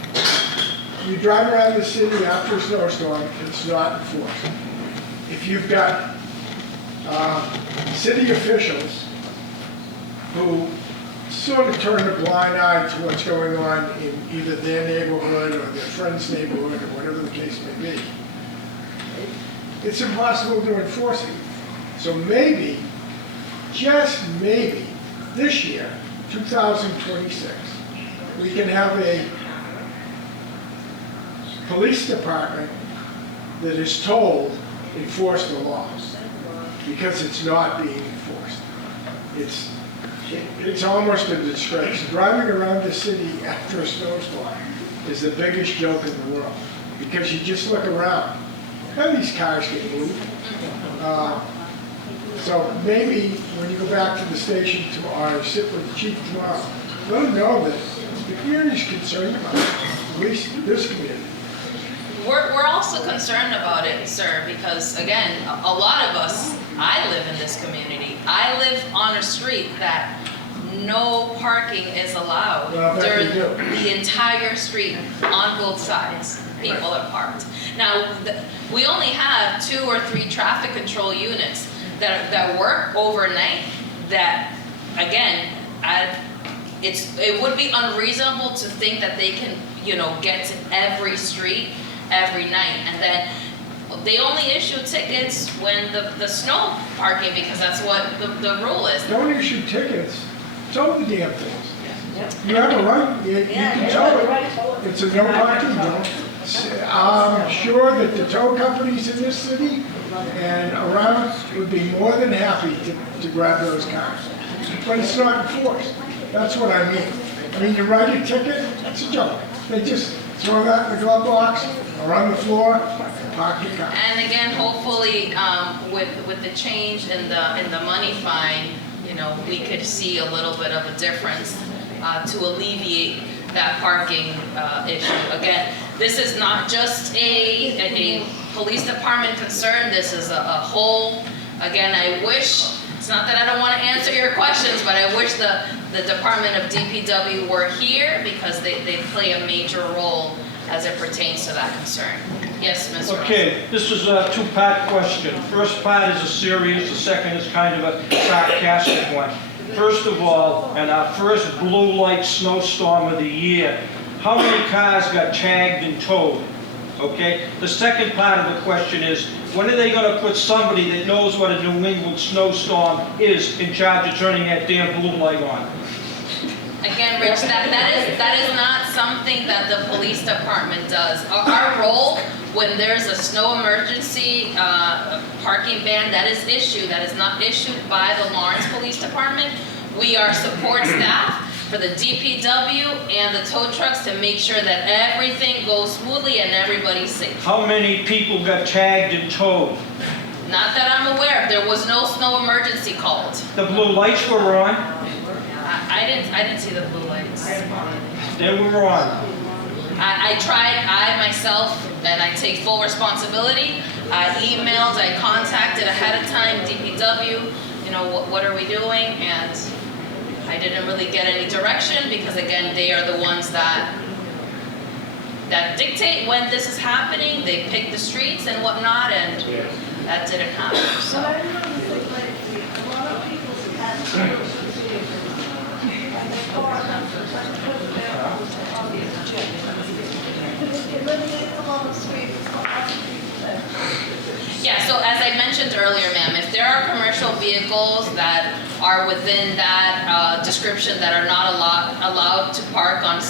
You drive around the city after a snowstorm, it's not enforced. If you've got city officials who sort of turn a blind eye to what's going on in either their neighborhood or their friend's neighborhood or whatever the case may be, it's impossible to enforce it. So maybe, just maybe, this year, 2026, we can have a police department that is told enforce the law, because it's not being enforced. It's almost a disgrace. Driving around the city after a snowstorm is the biggest joke in the world, because you just look around, and these cars get moved. So maybe when you go back to the station tomorrow, or sit with the chief tomorrow, let them know that the community's concerned about it, at least this community. We're also concerned about it, sir, because again, a lot of us, I live in this community. I live on a street that no parking is allowed during the entire street on both sides. People are parked. Now, we only have 2 or 3 traffic control units that work overnight. That, again, it would be unreasonable to think that they can, get to every street every night, and then they only issue tickets when the snow parking, because that's what the rule is. Don't issue tickets, tow the damn things. You have a right, you can tow it. It's a no parking zone. I'm sure that the tow companies in this city and around would be more than happy to grab those cars. But it's not enforced. That's what I mean. You write a ticket, it's a joke. throw that in the glove box or on the floor, and park your car. And again, hopefully, with the change in the money fine, you know, we could see a little bit of a difference to alleviate that parking issue. Again, this is not just a police department concern, this is a whole, again, I wish, it's not that I don't want to answer your questions, but I wish the Department of DPW were here because they play a major role as it pertains to that concern. Yes, Mr. Ross. Okay, this is a two-part question. First part is a serious, the second is kind of a sarcastic one. First of all, in our first blue light snowstorm of the year, how many cars got tagged and towed? Okay? The second part of the question is, when are they gonna put somebody that knows what a New England snowstorm is in charge of turning that damn blue light on? Again, Rich, that is not something that the police department does. Our role, when there's a snow emergency parking ban that is issued, that is not issued by the Lawrence Police Department, we are support staff for the DPW and the tow trucks to make sure that everything goes smoothly and everybody's safe. How many people got tagged and towed? Not that I'm aware of. There was no snow emergency called. The blue lights were on? I didn't see the blue lights. They were on. I tried, I myself, and I take full responsibility. I emailed, I contacted ahead of time DPW, you know, what are we doing? And I didn't really get any direction because again, they are the ones that dictate when this is happening. They pick the streets and whatnot, and that didn't happen. So. But I don't think like a lot of people have Yeah, so as I mentioned earlier, ma'am, if there are commercial vehicles that are within that description that are not allowed to park on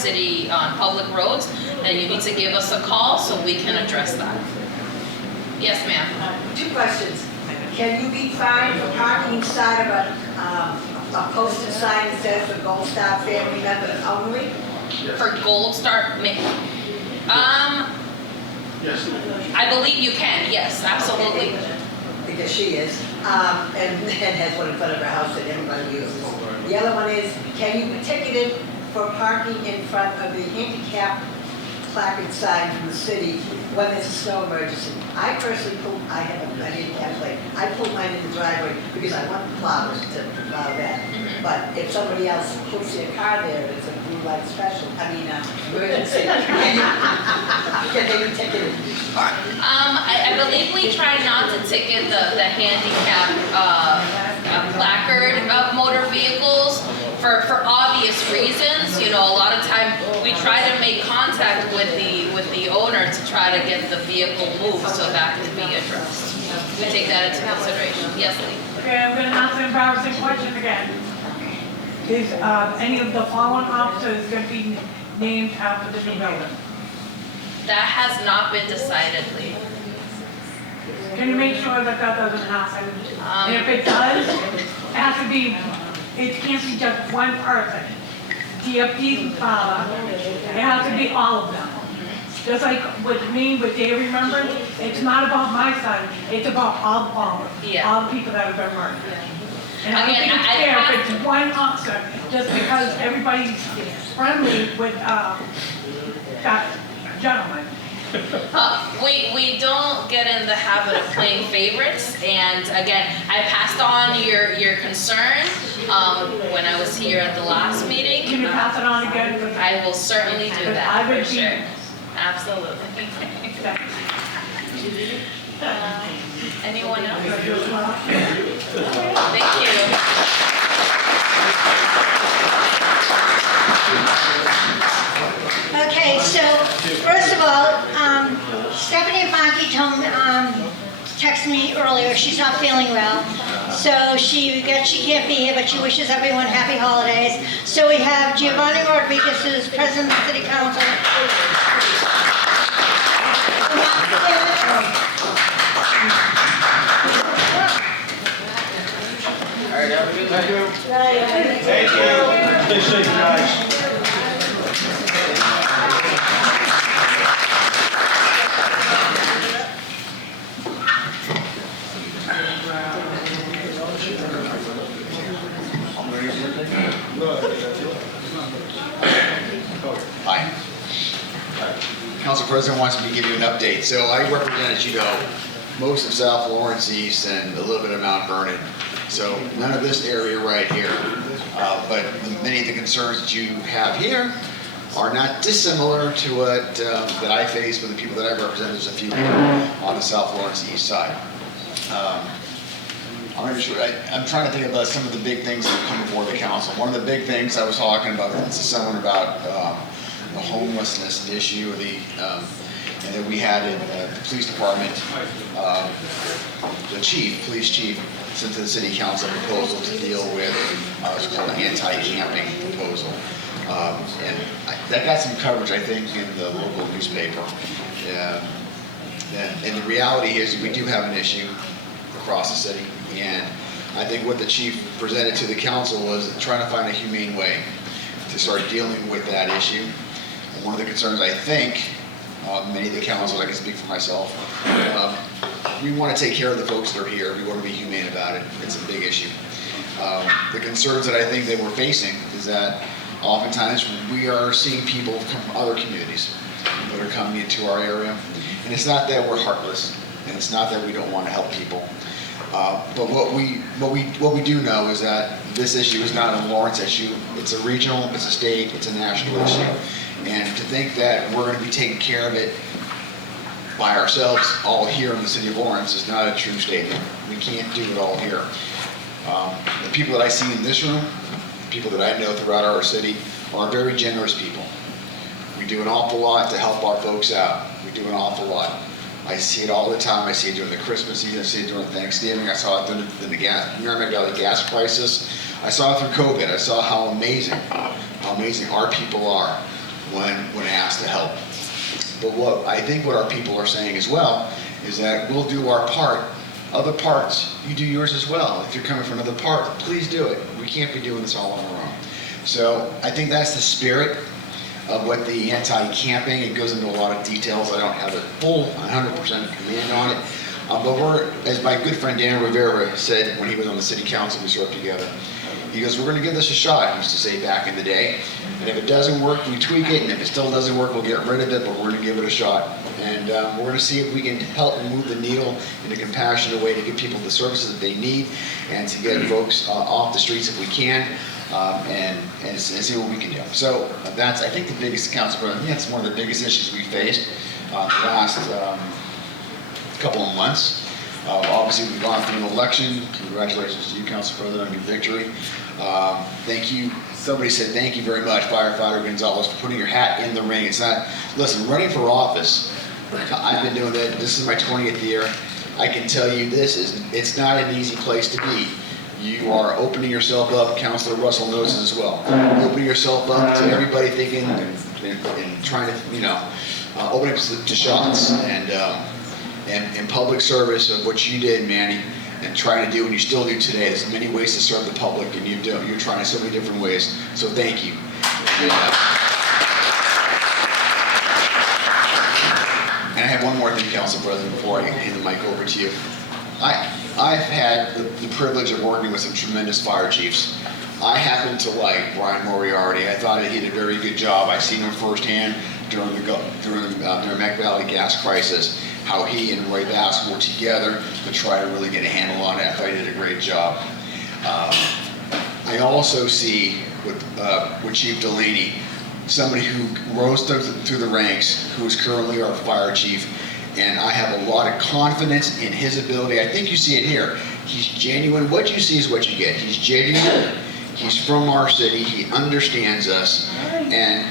public roads, then you need to give us a call so we can address that. Yes, ma'am. Two questions. Can you be fined for parking inside of a posted sign that says the Gold Star family member only? For Gold Star, Yes. I believe you can, yes, absolutely. Because she is, and has one in front of her house that everybody uses. The other one is, can you be ticketed for parking in front of the handicap placard sign from the city when there's a snow emergency? I personally I have a handicap plate. I pull mine in the driveway because I want the plowers to plow that. But if somebody else puts their car there, it's a blue light special, emergency. Can they be ticketed? I believe we try not to ticket the handicap placard of motor vehicles for obvious reasons. You know, a lot of time we try to make contact with the owner to try to get the vehicle moved so that can be addressed. We take that into consideration. Yes, Lee? Okay, I'm going to ask an embarrassing question again. Is any of the following officers going to be named after the new building? That has not been decided, Lee. Can you make sure that doesn't happen? And if it does, it has to be, it can't be just one person. DFD's father, it has to be all of them. Just like with me, with Day Remembrance, it's not about my son, it's about all the people that have been murdered. And I don't think it's fair if it's one officer, just because everybody's friendly with that gentleman. We don't get in the habit of playing favorites, and again, I passed on your concern when I was here at the last meeting. Can you pass it on again? I will certainly do that, for sure. Absolutely. Anyone else? Thank you. Okay, so first of all, Stephanie Fonte texted me earlier. She's not feeling well, so she can't be here, but she wishes everyone happy holidays. So we have Giovanni Rodriguez, who's president of the City Council. All right, have a good night. Thank you. Stay safe, guys. President wants me to give you an update. So I represent, as you know, most of South Lawrence East and a little bit of Mount Vernon. So none of this area right here. But many of the concerns that you have here are not dissimilar to what that I face with the people that I represent. There's a few here on the South Lawrence East side. I'm trying to think about some of the big things that come before the council. One of the big things I was talking about to someone about the homelessness issue, and that we had in the police department, the police chief, sent to the city council a proposal to deal with what's called an anti-camping proposal. And that got some coverage, I think, in the local newspaper. And the reality is we do have an issue across the city. And I think what the chief presented to the council was trying to find a humane way to start dealing with that issue. And one of the concerns, I think, many of the council, I can speak for myself, we want to take care of the folks that are here. We want to be humane about it. It's a big issue. The concerns that I think that we're facing is that oftentimes we are seeing people from other communities that are coming into our area. And it's not that we're heartless, and it's not that we don't want to help people. But what we do know is that this issue is not a Lawrence issue. It's a regional, it's a state, it's a national issue. And to think that we're going to be taking care of it by ourselves all here in the city of Lawrence is not a true statement. We can't do it all here. The people that I see in this room, the people that I know throughout our city, are very generous people. We do an awful lot to help our folks out. We do an awful lot. I see it all the time. I see it during the Christmas season. I see it during Thanksgiving. I saw it during the Merrimack Valley gas crisis. I saw it through COVID. I saw how amazing our people are when asked to help. But what our people are saying as well is that we'll do our part. Other parts, you do yours as well. If you're coming from another part, please do it. We can't be doing this all on our own. So I think that's the spirit of what the anti-camping, it goes into a lot of details. I don't have a full 100% command on it. But as my good friend Dan Rivera said when he was on the city council, we served together, he goes, we're going to give this a shot, he used to say back in the day. And if it doesn't work, we tweak it, and if it still doesn't work, we'll get rid of it, but we're going to give it a shot. And we're going to see if we can help move the needle in a compassionate way to give people the services that they need and to get folks off the streets if we can. And see what we can do. So that's, I think, the biggest council problem. I think that's one of the biggest issues we faced the last couple of months. Obviously, we've gone through an election. Congratulations to you, Council President, on your victory. Thank you. Somebody said thank you very much, Firefighter Gonzalez, for putting your hat in the ring. It's not, listen, running for office, I've been doing that. This is my 20th year. I can tell you it's not an easy place to be. You are opening yourself up, Councilor Russell knows this as well, opening yourself up to everybody thinking and trying to, opening up to shots and public service of what you did, Manny, and trying to do and you still do today. There's many ways to serve the public and you're trying so many different ways, so thank you. And I have one more thing, Council President, before I hand the mic over to you. I've had the privilege of working with some tremendous fire chiefs. I happen to like Brian Moriarty. I thought he did a very good job. I've seen him firsthand during the Merrimack Valley gas crisis, how he and Roy Bass worked together to try to really get a handle on it. I thought he did a great job. I also see with Chief Delaney, somebody who rose through the ranks, who is currently our fire chief, and I have a lot of confidence in his ability. I think you see it here. He's genuine. What you see is what you get. He's genuine. He's from our city. He understands us. And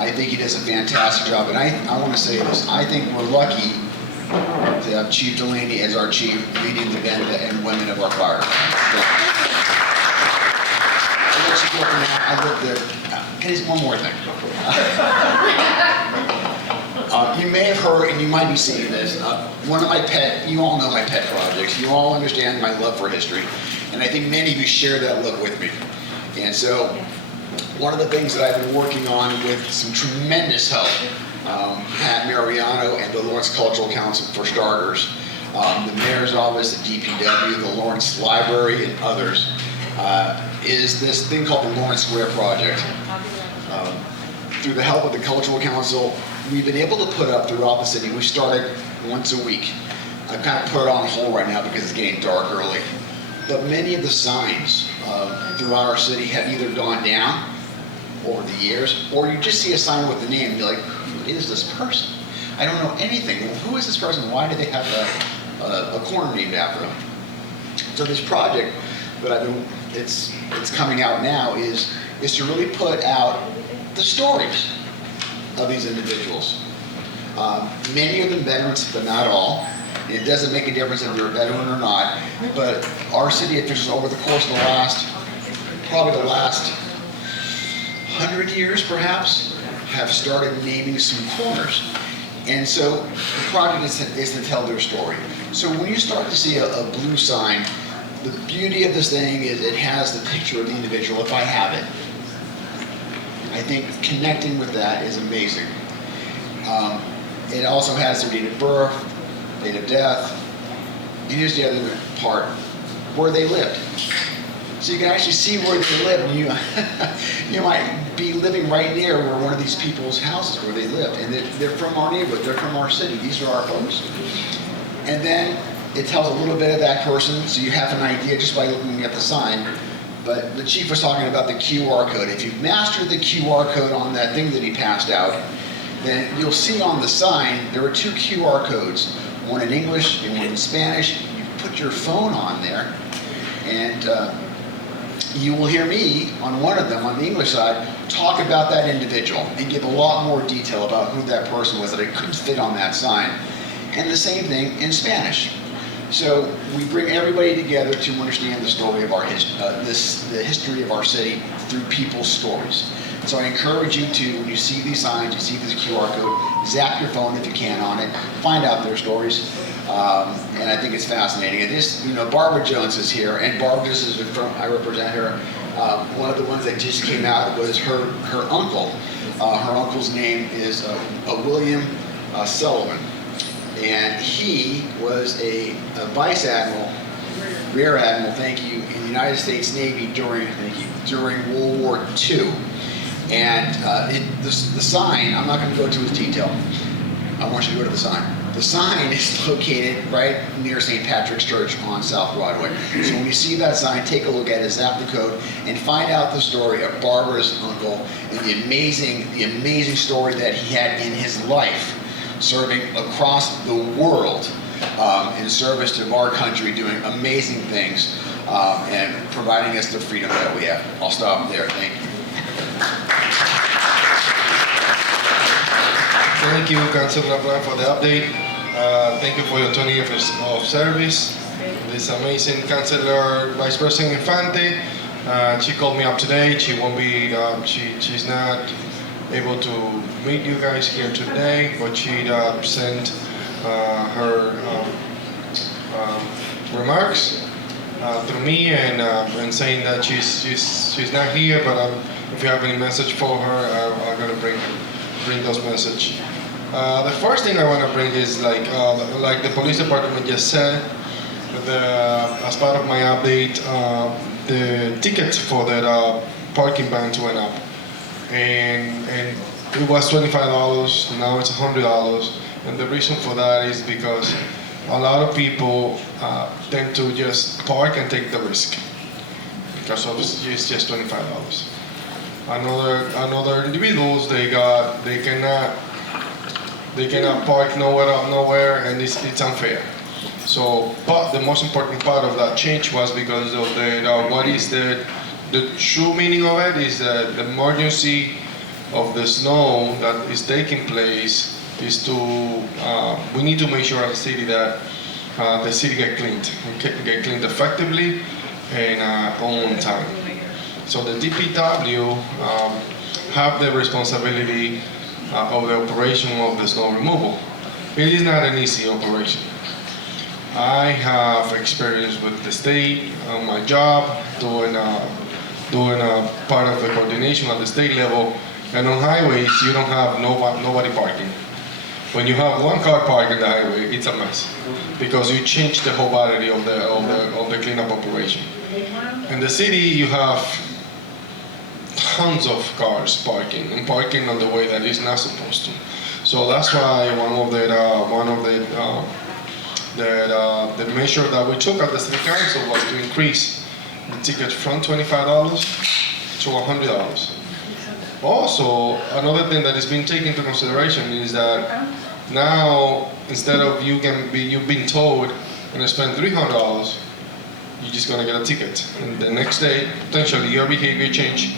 I think he does a fantastic job. And I want to say this. I think we're lucky to have Chief Delaney as our chief, leading the men and women of our fire. One more thing. You may have heard, and you might be seeing this, one of my you all know my pet projects. You all understand my love for history. And I think many of you share that love with me. And so, one of the things that I've been working on with some tremendous help, Pat Mariano and the Lawrence Cultural Council for starters, the Mayor's Office, the DPW, the Lawrence Library, and others, is this thing called the Lawrence Square Project. through the help of the Cultural Council, we've been able to put up throughout the city. We started once a week. I've kind of put it on hold right now because it's getting dark early. But many of the signs throughout our city have either gone down over the years, or you just see a sign with the name and you're like, who is this person? I don't know anything. Well, who is this person? Why do they have a corner named after them? So this project that it's coming out now is to really put out the stories of these individuals. Many of them veterans, but not all. It doesn't make a difference if you're a veteran or not, but our city officials over the course of probably the last 100 years perhaps, have started naming some corners. And so the project is to tell their story. So when you start to see a blue sign, the beauty of this thing is it has the picture of the individual, if I have it. I think connecting with that is amazing. It also has their date of birth, date of death, and here's the other part, where they lived. So you can actually see where they live, and you might be living right near where one of these people's houses where they lived, and they're from our neighborhood, they're from our city, these are our folks. And then it tells a little bit of that person, so you have an idea just by looking at the sign. But the chief was talking about the QR code. If you've mastered the QR code on that thing that he passed out, then you'll see on the sign there are 2 QR codes, one in English and one in Spanish. You put your phone on there, and you will hear me on one of them, on the English side, talk about that individual and give a lot more detail about who that person was that I couldn't fit on that sign. And the same thing in Spanish. So we bring everybody together to understand the story of our the history of our city through people's stories. So I encourage you to, when you see these signs, you see this QR code, zap your phone if you can on it, find out their stories, and I think it's fascinating. And this, Barbara Jones is here, and Barbara, this is from, I represent her. One of the ones that just came out was her uncle. Her uncle's name is William Sullivan. And he was a vice admiral, rear admiral, thank you, in the United States Navy during World War II. And the sign, I'm not going to go into its detail. I want you to go to the sign. The sign is located right near St. Patrick's Church on South Broadway. So when you see that sign, take a look at it, zap the code, and find out the story of Barbara's uncle and the amazing story that he had in his life, serving across the world in service to our country, doing amazing things and providing us the freedom that we have. I'll stop there. Thank you. Thank you, Councilor LaPlante, for the update. Thank you for your 20 years of service. This amazing Councilor Vice President Infante. She called me up today. She won't be. She's not able to meet you guys here today, but she sent her remarks through me and saying that she's not here, but if you have any message for her, I'm gonna bring those message. The first thing I want to bring is like the police department just said, as part of my update, the tickets for that parking bans went up, and it was $25, now it's $100, and the reason for that is because a lot of people tend to just park and take the risk because obviously it's just $25. Another individuals they cannot park nowhere, and it's unfair. So, but the most important part of that change was because of what is the true meaning of it is that the emergency of the snow that is taking place is to we need to make sure as a city that the city get cleaned effectively and on time. So the DPW have the responsibility of the operation of the snow removal. It is not an easy operation. I have experience with the state on my job, doing a part of the coordination at the state level, and on highways you don't have nobody parking. When you have one car parked on the highway, it's a mess because you change the whole body of the cleanup operation. In the city, you have tons of cars parking and parking on the way that is not supposed to. So that's why the measure that we took at the city council was to increase the ticket from $25 to $100. Also, another thing that is being taken into consideration is that now, instead of you've been told you're going to spend $300, you're just going to get a ticket. And the next day, potentially your behavior change,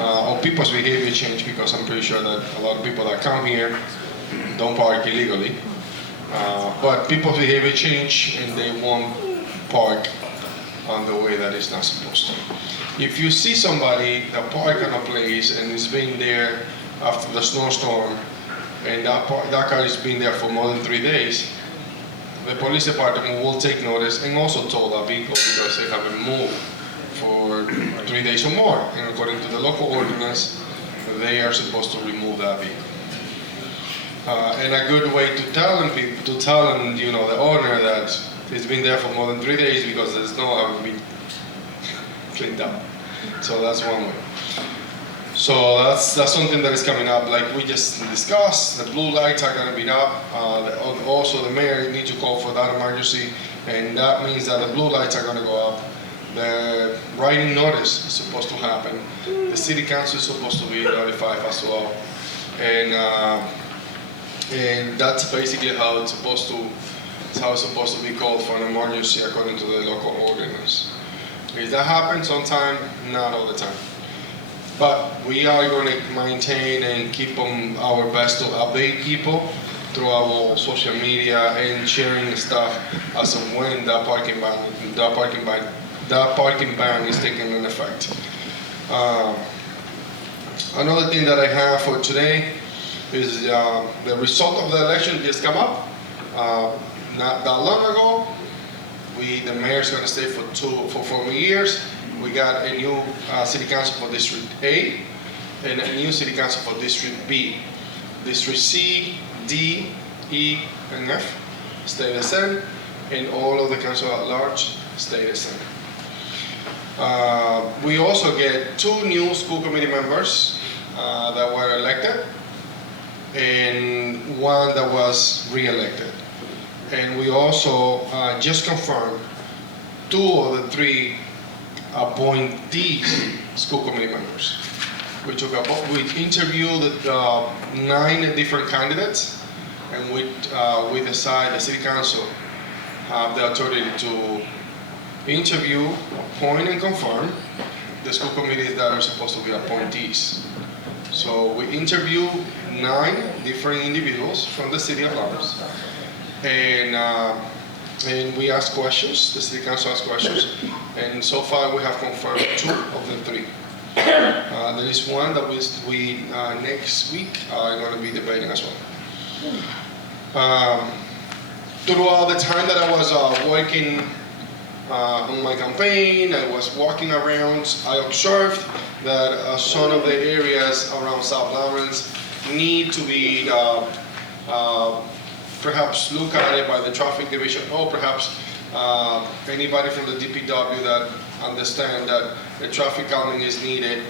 or people's behavior change, because I'm pretty sure that a lot of people that come here don't park illegally. But people's behavior change and they won't park on the way that it's not supposed to. If you see somebody that park on a place and is been there after the snowstorm, and that car has been there for more than 3 days, the police department will take notice and also tow that vehicle because they haven't moved for 3 days or more. And according to the local ordinance, they are supposed to remove that vehicle. And a good way to tell them, the owner that it's been there for more than 3 days because the snow hasn't been cleaned up. So that's one way. So that's something that is coming up. Like we just discussed, the blue lights are going to be up. Also, the mayor needs to call for that emergency, and that means that the blue lights are going to go up. The writing notice is supposed to happen. The city council is supposed to be notified as well, and that's basically how it's supposed to be called for an emergency according to the local ordinance. If that happens sometime, not all the time. But we are going to maintain and keep on our best to update people through our social media and sharing stuff as of when that parking ban is taking in effect. Another thing that I have for today is the result of the election just come up. Not that long ago, the mayor's going to stay for 4 years. We got a new city council for District A and a new city council for District B. District C, D, E, and F stay the same, and all of the council at large stay the same. We also get 2 new school committee members that were elected, and 1 that was re-elected. And we also just confirmed 2 of the 3 appointees school committee members. We interviewed 9 different candidates, and we decide the city council have the authority to interview, appoint, and confirm the school committees that are supposed to be appointees. So we interview 9 different individuals from the city of Lawrence, and we ask questions. The city council asks questions, and so far we have confirmed 2 of the 3. There is 1 that we next week are going to be debating as well. Throughout the time that I was working on my campaign, I was walking around, I observed that some of the areas around South Lawrence need to be perhaps looked at it by the traffic division, or perhaps anybody from the DPW that understand that the traffic calming is needed,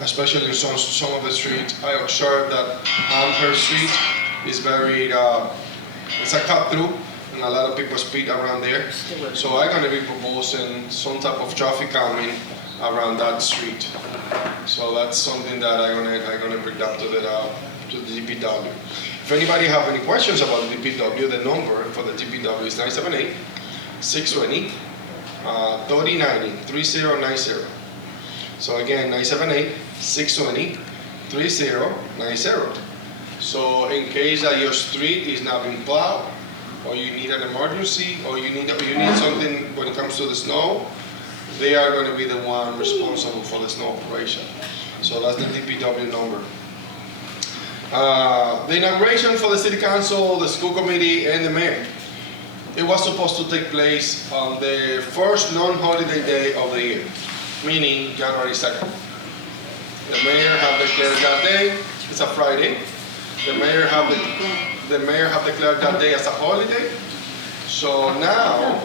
especially in some of the streets. I observed that Amherst Street is very, it's a cut through, and a lot of people speed around there. So I'm going to be proposing some type of traffic calming around that street. So that's something that I'm going to bring up to the DPW. If anybody have any questions about the DPW, the number for the DPW is 978-620-3090, 3090. So again, 978-620-3090. So in case that your street is not being plowed, or you need an emergency, or you need something when it comes to the snow, they are going to be the one responsible for the snow operation. So that's the DPW number. The inauguration for the city council, the school committee, and the mayor. It was supposed to take place on the first non-holiday day of the year, meaning January 2nd. The mayor have declared that day, it's a Friday. The mayor have declared that day as a holiday. So now,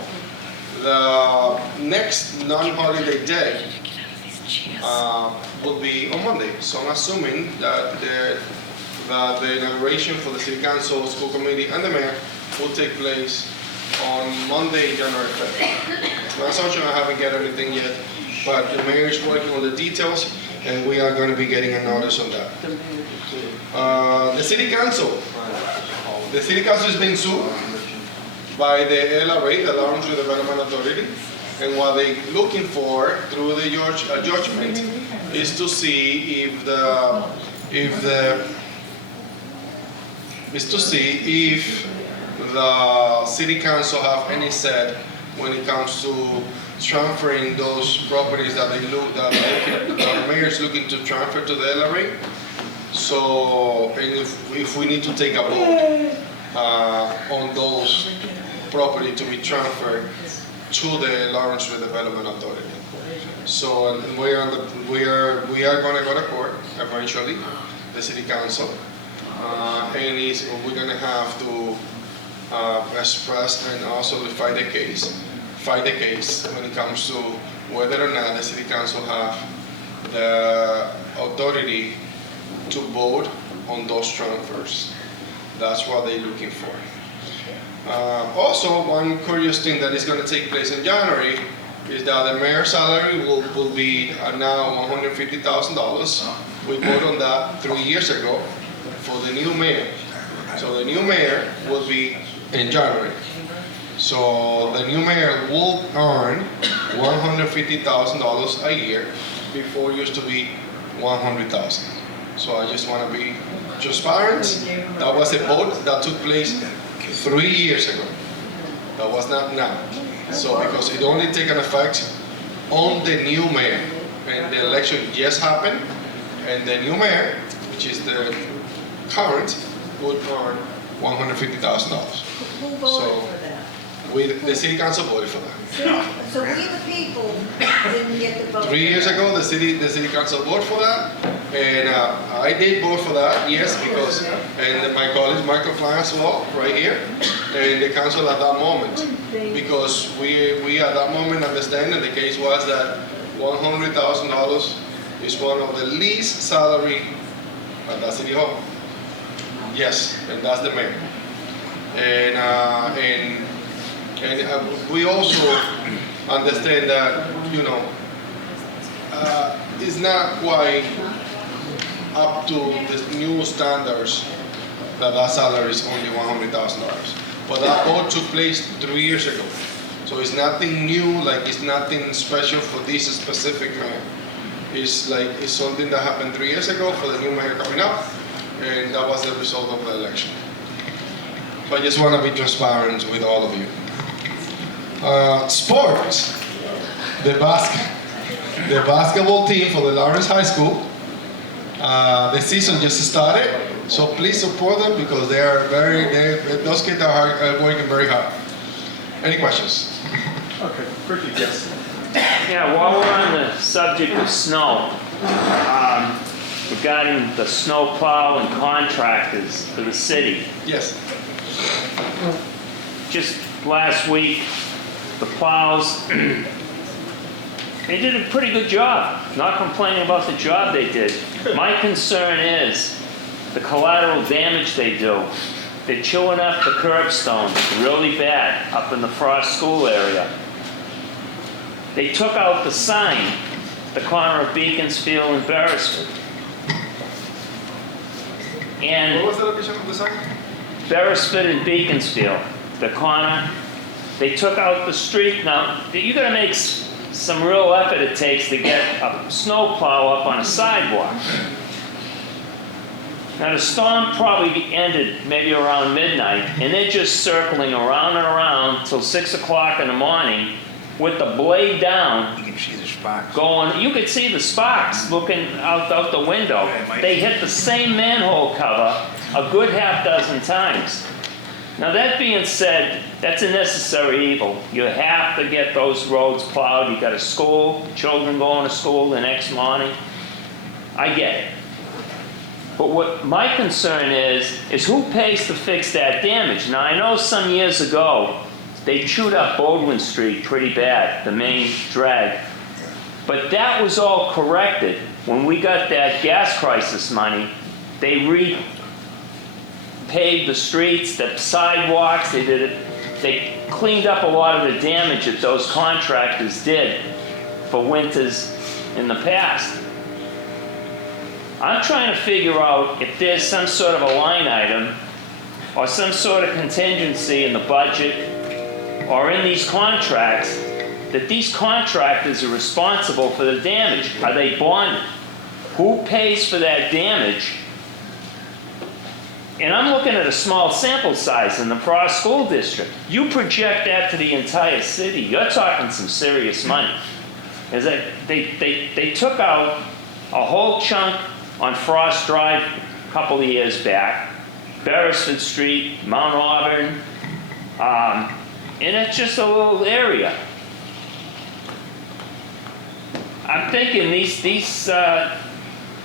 the next non-holiday day will be on Monday. So I'm assuming that the inauguration for the City Council, School Committee, and the Mayor will take place on Monday, January 5th. My assumption, I haven't get everything yet, but the Mayor is working on the details, and we are going to be getting a notice on that. The City Council is being sued by the LRA, the Lawrence Redevelopment Authority, and what they're looking for through the judgment is to see if the City Council have any say when it comes to transferring those properties that the Mayor is looking to transfer to the LRA. So, and if we need to take a vote on those property to be transferred to the Lawrence Redevelopment Authority. So we are going to go to court eventually, the City Council, and we're going to have to express and also fight the case when it comes to whether or not the City Council have the authority to vote on those transfers. That's what they're looking for. Also, one curious thing that is going to take place in January is that the mayor's salary will be now $150,000. We voted on that 3 years ago for the new mayor. So the new mayor will be in January. So the new mayor will earn $150,000 a year. Before it used to be $100,000. So I just want to be transparent. That was a vote that took place 3 years ago. That was not now. So because it only taken effect on the new mayor, and the election just happened, and the new mayor, which is the current, would earn $150,000. Who voted for that? The City Council voted for that. So we the people didn't get the vote. 3 years ago, the city council voted for that, and I did vote for that, yes, because, and my colleague Michael Klein as well, right here, and the council at that moment, because we at that moment understand, and the case was that $100,000 is one of the least salary at the City Hall. Yes, and that's the mayor. And we also understand that, you know, it's not quite up to the new standards that salary is only $100,000. But that vote took place 3 years ago. So it's nothing new, like it's nothing special for this specific mayor. It's like, it's something that happened 3 years ago for the new mayor coming up, and that was the result of the election. But I just want to be transparent with all of you. Sports, the basketball team for the Lawrence High School, the season just started, so please support them because those kids are working very hard. Any questions? Okay, Ricky, yes. Yeah, while we're on the subject of snow, regarding the snow plow and contractors for the city. Yes. Just last week, the plows, they did a pretty good job. Not complaining about the job they did. My concern is the collateral damage they do. They're chewing up the curbstones really bad up in the Frost School area. They took out the sign, the corner of Beaconsfield and Beresford. And what was the location of the sign? Beresford and Beaconsfield, the corner. They took out the street. Now, you gotta make some real effort it takes to get a snowplow up on a sidewalk. Now, the storm probably ended maybe around midnight, and they're just circling around and around till 6 o'clock in the morning with the blade down. You can see the sparks. Going, you could see the sparks looking out the window. They hit the same manhole cover a good half dozen times. Now, that being said, that's a necessary evil. You have to get those roads plowed. You got a school, children going to school the next morning. I get it. But what my concern is who pays to fix that damage? Now, I know some years ago, they chewed up Baldwin Street pretty bad, the main drag. But that was all corrected. When we got that gas crisis money, they repaved the streets, the sidewalks, they cleaned up a lot of the damage that those contractors did for winters in the past. I'm trying to figure out if there's some sort of a line item or some sort of contingency in the budget or in these contracts that these contractors are responsible for the damage. Are they bonded? Who pays for that damage? And I'm looking at a small sample size in the Frost School District. You project that to the entire city, you're talking some serious money. Is that they took out a whole chunk on Frost Drive a couple of years back, Beresford Street, Mount Auburn, and it's just a little area. I'm thinking these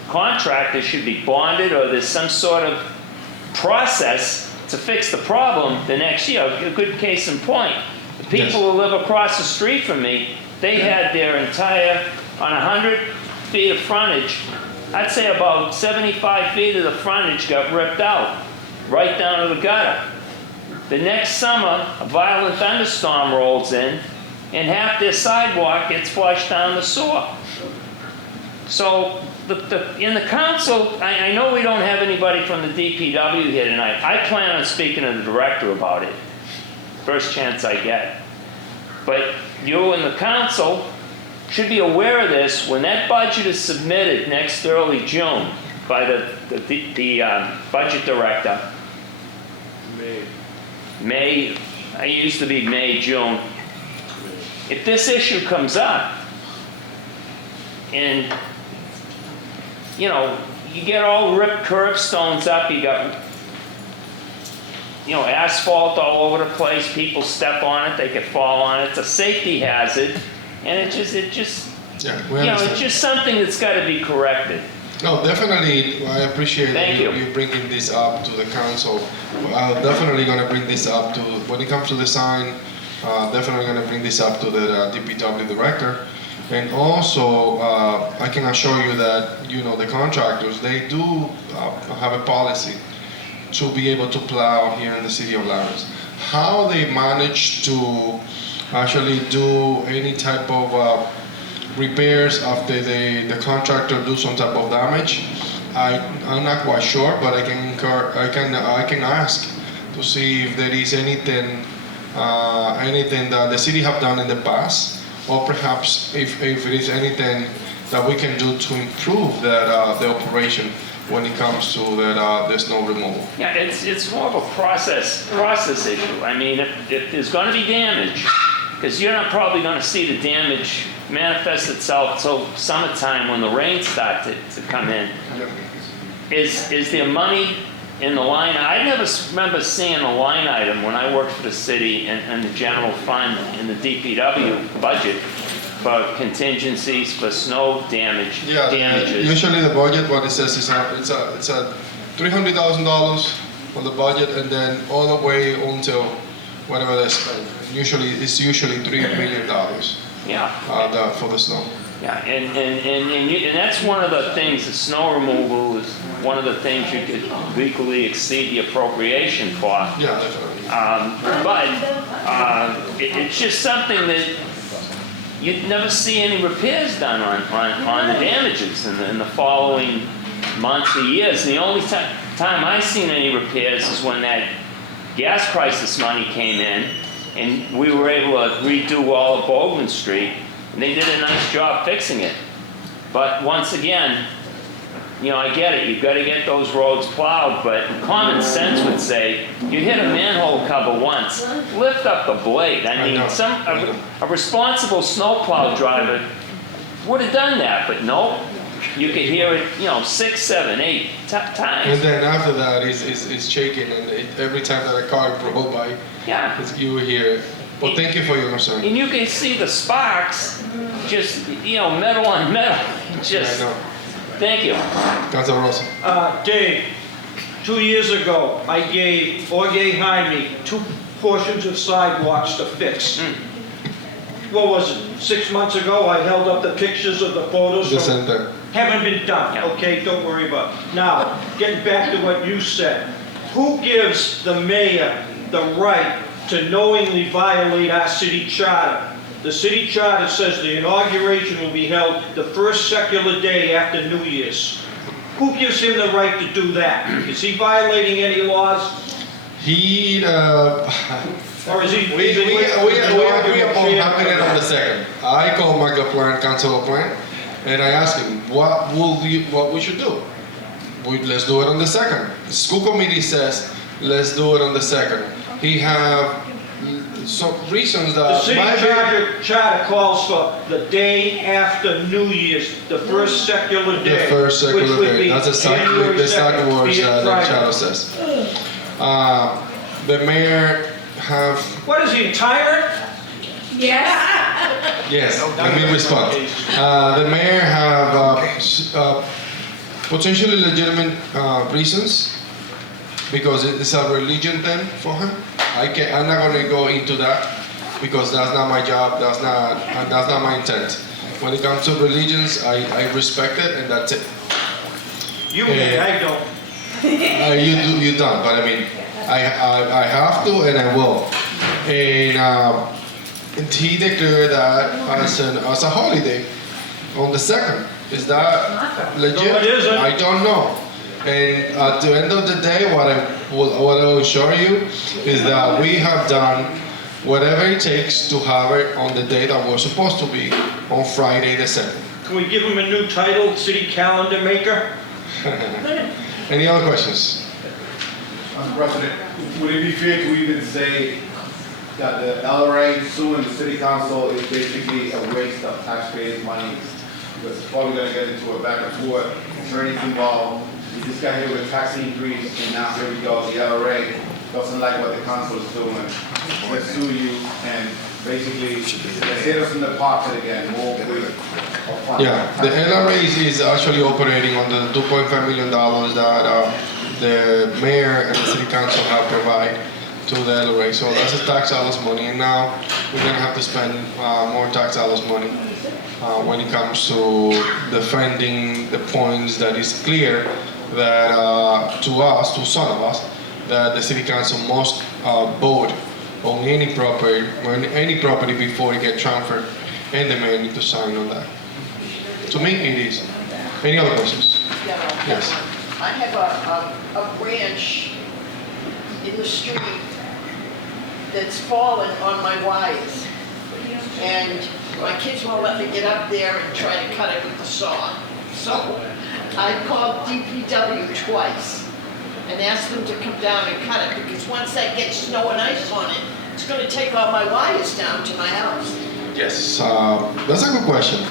contractors should be bonded, or there's some sort of process to fix the problem the next year. A good case in point. The people who live across the street from me, they had their entire, on 100 feet of frontage, I'd say about 75 feet of the frontage got ripped out, right down to the gutter. The next summer, a violent thunderstorm rolls in, and half their sidewalk gets flushed down the sewer. So in the council, I know we don't have anybody from the DPW here tonight. I plan on speaking to the director about it, first chance I get. But you and the council should be aware of this when that budget is submitted next early June by the budget director. May, I used to be May, June. If this issue comes up, and you know, you get all ripped curbstones up, you got, you know, asphalt all over the place, people step on it, they could fall on it, it's a safety hazard, and it just Yeah, you know, it's just something that's got to be corrected. No, definitely, I appreciate Thank you. you bringing this up to the council. I'm definitely going to bring this up to, when it comes to the sign, definitely going to bring this up to the DPW director. And also, I can assure you that, you know, the contractors, they do have a policy to be able to plow here in the city of Lawrence. How they manage to actually do any type of repairs after the contractor do some type of damage, I'm not quite sure, but I can ask to see if there is anything that the city have done in the past, or perhaps if there is anything that we can do to improve that the operation when it comes to the snow removal. Yeah, it's more of a process issue. I mean, if there's going to be damage, because you're not probably going to see the damage manifest itself till summertime when the rains start to come in. Is there money in the line? I never remember seeing a line item when I worked for the city and the general fund in the DPW budget for contingencies for snow damages. Usually the budget, what it says is it's a $300,000 on the budget, and then all the way until whatever they spend. It's usually $3 million. Yeah. For the snow. Yeah, and that's one of the things. The snow removal is one of the things you could legally exceed the appropriation for. Yeah, definitely. But it's just something that you'd never see any repairs done on the damages in the following months or years. And the only time I've seen any repairs is when that gas crisis money came in, and we were able to redo all of Baldwin Street, and they did a nice job fixing it. But once again, you know, I get it, you've got to get those roads plowed, but common sense would say, you hit a manhole cover once, lift up the blade. I mean, a responsible snowplow driver would have done that, but no, you could hear it, you know, 6, 7, 8 times. And then after that, it's shaking, and every time that a car roll by, you will hear it. Well, thank you for your concern. And you can see the sparks, just, you know, metal on metal. Just, thank you. Councilor Rosa. Dave, 2 years ago, I gave Jorge Jaime 2 portions of sidewalks to fix. what was it, 6 months ago, I held up the pictures of the photos. The from- center. Haven't been done, okay, don't worry about it. Now, getting back to what you said, who gives the mayor the right to knowingly violate our city charter? The city charter says the inauguration will be held the first secular day after New Year's. Who gives him the right to do that? Is he violating any laws? He, Or is he? we agree upon having it on the second. I called Mark LaPlante, Council LaPlante, and I asked him, what we should do? Let's do it on the second. The school committee says, let's do it on the second. He have some reasons The that city charter calls for the day after New Year's, the first secular the day. first which secular would day. be That's exactly January the exact 2nd, words being that the Friday. charter says. The mayor have, What is he, a tyrant? Yes. yes, let me respond. The mayor have potentially legitimate reasons because it's a religion thing for him. I'm not going to go into that because that's not my job. That's not my intent. When it comes to religions, I respect it, and that's it. You may, I don't. You don't, but I mean, I have to, and I will. And he declared that as a holiday on the second. Is that legit? No, it isn't. I don't know. And at the end of the day, what I will assure you is that we have done whatever it takes to have it on the day that we're supposed to be, on Friday the 2nd. Can we give him a new title, city calendar maker? Any other questions? Mr. President, would it be fair to even say that the LRA suing the city council is basically a waste of taxpayers' money? Because it's probably gonna get into a back and forth, attorneys involved. We just got hit with a tax increase, and now here we go, the LRA doesn't like what the council is doing. Let's sue you, and basically, let's hit us in the pocket again, more with. Yeah, the LRA is actually operating on the $2.5 million that the mayor and the city council have provided to the LRA. So that's a tax dollars money, and now we're gonna have to spend more tax dollars money when it comes to defending the points that is clear that to us, to some of us, that the city council must vote on any property before it gets transferred, and the mayor need to sign on that. To me, it is. Any other questions? Yes. I have a branch in the street that's fallen on my wires. And my kids won't let me get up there and try to cut it with the saw. So I called DPW twice and asked them to come down and cut it, because once that gets snow and ice on it, it's gonna take all my wires down to my house. Yes, that's a good question.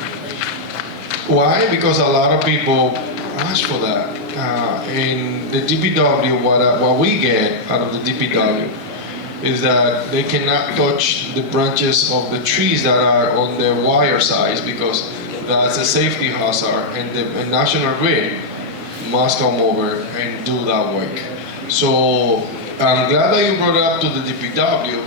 Why? Because a lot of people ask for that. In the DPW, what we get out of the DPW is that they cannot touch the branches of the trees that are on their wire sides, because that's a safety hazard, and the National Grid must come over and do that work. So I'm glad that you brought it up to the DPW,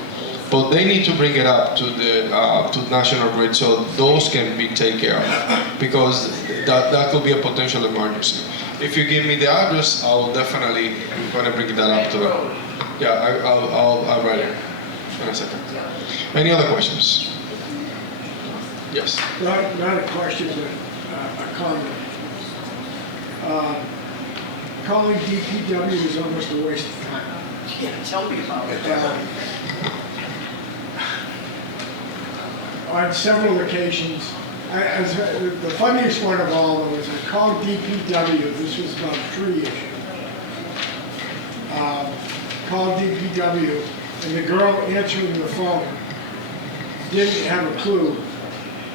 but they need to bring it up to the to National Grid so those can be taken care of, because that could be a potential emergency. If you give me the address, I'll definitely gonna bring that up to them. Yeah, I'll write it in a second. Any other questions? Yes. Not a question, but a comment. Calling DPW is almost a waste of time. Yeah, tell me about it. On several occasions, the funniest one of all was I called DPW, this was about a tree issue. Called DPW, and the girl answering the phone didn't have a clue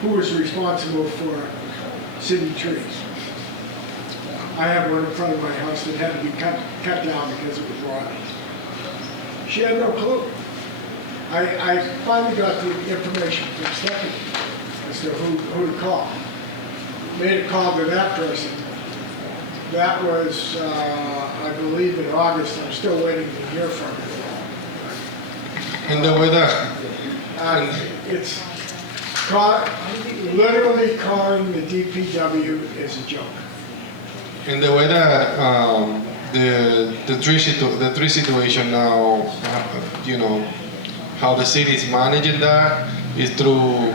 who was responsible for city trees. I have one in front of my house that had to be cut down because it was rotting. She had no clue. I finally got the information from Stephanie as to who to call. Made a call to that person. That was, I believe, in August. I'm still waiting to hear from her. And the weather. It's Literally calling the DPW is a joke. In the way that the tree situation now, you know, how the city is managing that is through,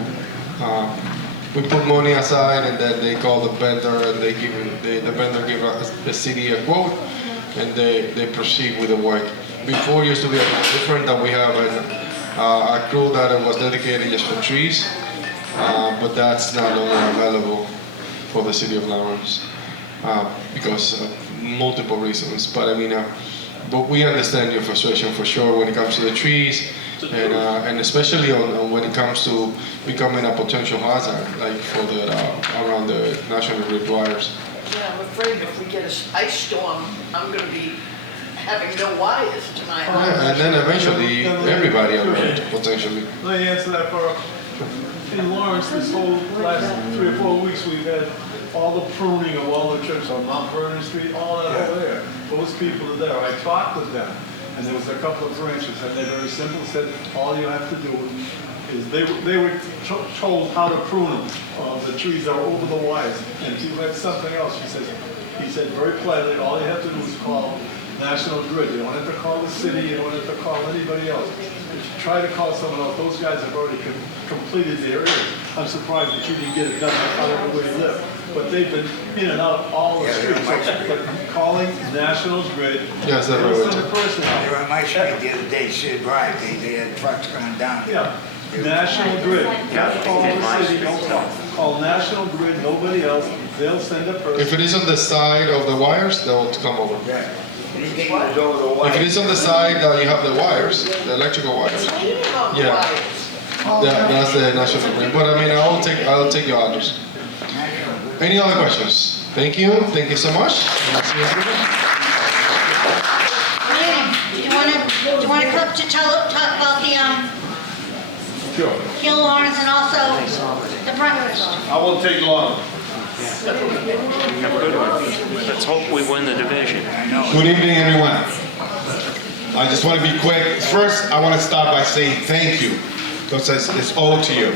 we put money aside and then they call the vendor and the vendor give the city a quote and they proceed with the work. Before it used to be a bit different, that we have a crew that was dedicated just for trees, but that's no longer available for the city of Lawrence. Because of multiple reasons, but I mean, but we understand your frustration for sure when it comes to the trees, and especially on when it comes to becoming a potential hazard, like for the around the National Grid wires. Yeah, I'm afraid if we get an ice storm, I'm gonna be having no wires to my house. Yeah, and then eventually everybody around potentially. Let me answer that for, in Lawrence, this whole last 3 or 4 weeks, we've had all the pruning of all the trips on Mount Vernon Street, all that over there. Those people are there. I talked with them, and there was a couple of branches, and they very simple said, all you have to do is, they were told how to prune them, the trees that are over the wires. And if you had something else, he said very politely, all you have to do is call National Grid. You don't have to call the city, you don't have to call anybody else. If you try to call someone else, those guys have already completed their areas. I'm surprised that you didn't get it done, I don't know where you live. But they've been in and out all the streets. But calling National Grid. Yes, They were on my street the other day, Sid Drive, they had trucks going down there. Yeah, National Grid. Not call the city, don't call National Grid, nobody else. They'll send a person. If it is on the side of the wires, they'll come over. Yeah. Anything that was over the wire. If it is on the side that you have the wires, the electrical wires. Yeah. That's the National Grid. But I mean, I'll take your orders. Any other questions? Thank you so much. Do you want to come up to talk about the Hill Lawrence and also the breakfast? I won't take long. Have a good one. Let's hope we win the division. Good evening, everyone. I just want to be quick. First, I want to start by saying thank you, because it's owed to you.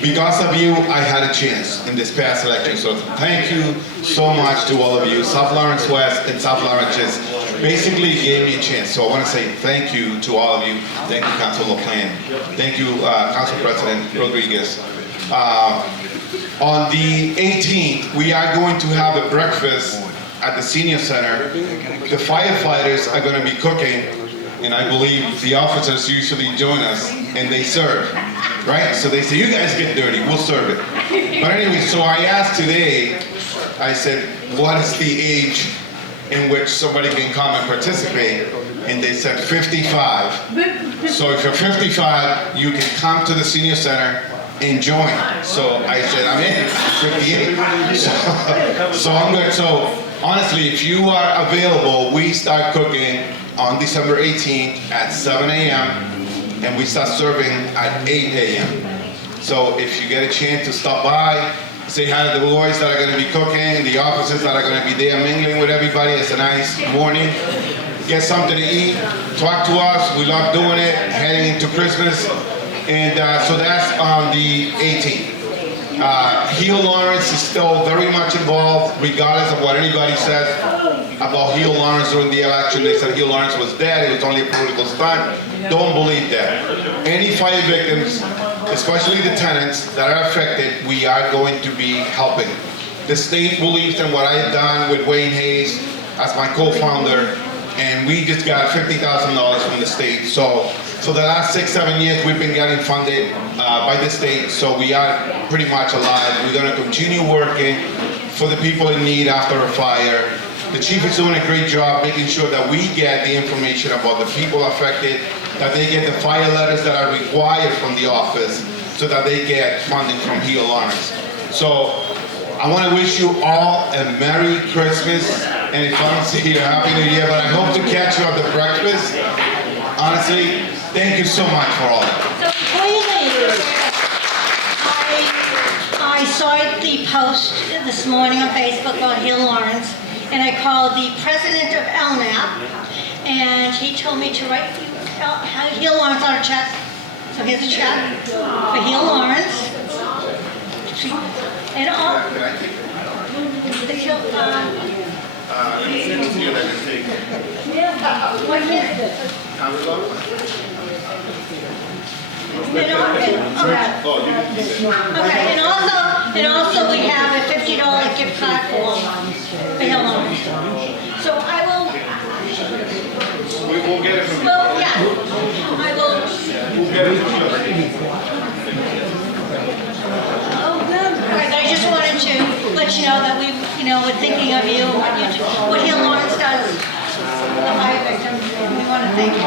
Because of you, I had a chance in this past election. So thank you so much to all of you. South Lawrence West and South Lawrence just basically gave me a chance. So I want to say thank you to all of you. Thank you, Councilor LaPlante. Thank you, Council President Rodriguez. On the 18th, we are going to have a breakfast at the Senior Center. The firefighters are going to be cooking, and I believe the officers usually join us, and they serve, right? So they say, you guys get dirty, we'll serve it. But anyway, so I asked today, I said, what is the age in which somebody can come and participate? And they said 55. So if you're 55, you can come to the Senior Center and join. So I said, I'm in, 58. So I'm good. So honestly, if you are available, we start cooking on December 18th at 7 a.m. and we start serving at 8 a.m. So if you get a chance to stop by, say hi to the boys that are going to be cooking, the officers that are going to be there mingling with everybody. It's a nice morning. Get something to eat, talk to us. We love doing it, heading into Christmas. And so that's on the 18th. Hill Lawrence is still very much involved, regardless of what anybody says about Hill Lawrence during the election. They said Hill Lawrence was dead, it was only a political stunt. Don't believe that. Any fire victims, especially the tenants that are affected, we are going to be helping. The state believes in what I have done with Wayne Hayes as my co-founder, and we just got $50,000 from the state. So the last 6-7 years we've been getting funded by the state, so we are pretty much alive. We're going to continue working for the people in need after a fire. The chief is doing a great job making sure that we get the information about the people affected, that they get the fire letters that are required from the office, so that they get funding from Hill Lawrence. So I want to wish you all a Merry Christmas, and if I don't see you, a Happy New Year, but I hope to catch you at the breakfast. Honestly, thank you so much for all that. So before you leave, I saw the post this morning on Facebook about Hill Lawrence, and I called the president of LNAP, and he told me to write Hill Lawrence on a check. So here's a check for Hill Lawrence. And all, Can I take it? the kill, Yeah, that is take. what can't, Counselor? okay. Oh, you can keep it. Okay, and also we have a $50 gift card for Hill Owners. So I will, We'll get it from you. well, yeah, I will. We'll get it from you. Alright, I just wanted to let you know that we, we're thinking of you, what Hill Lawrence does, for the fire victims, and we want to thank you.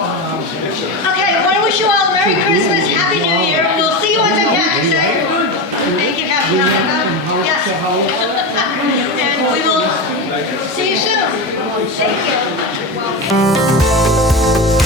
Okay, I want to wish you all Merry Christmas, Happy New Year. We'll see you on St. Patrick's Day. Thank you, Captain Monica. Yes. And we will see you soon. Thank you.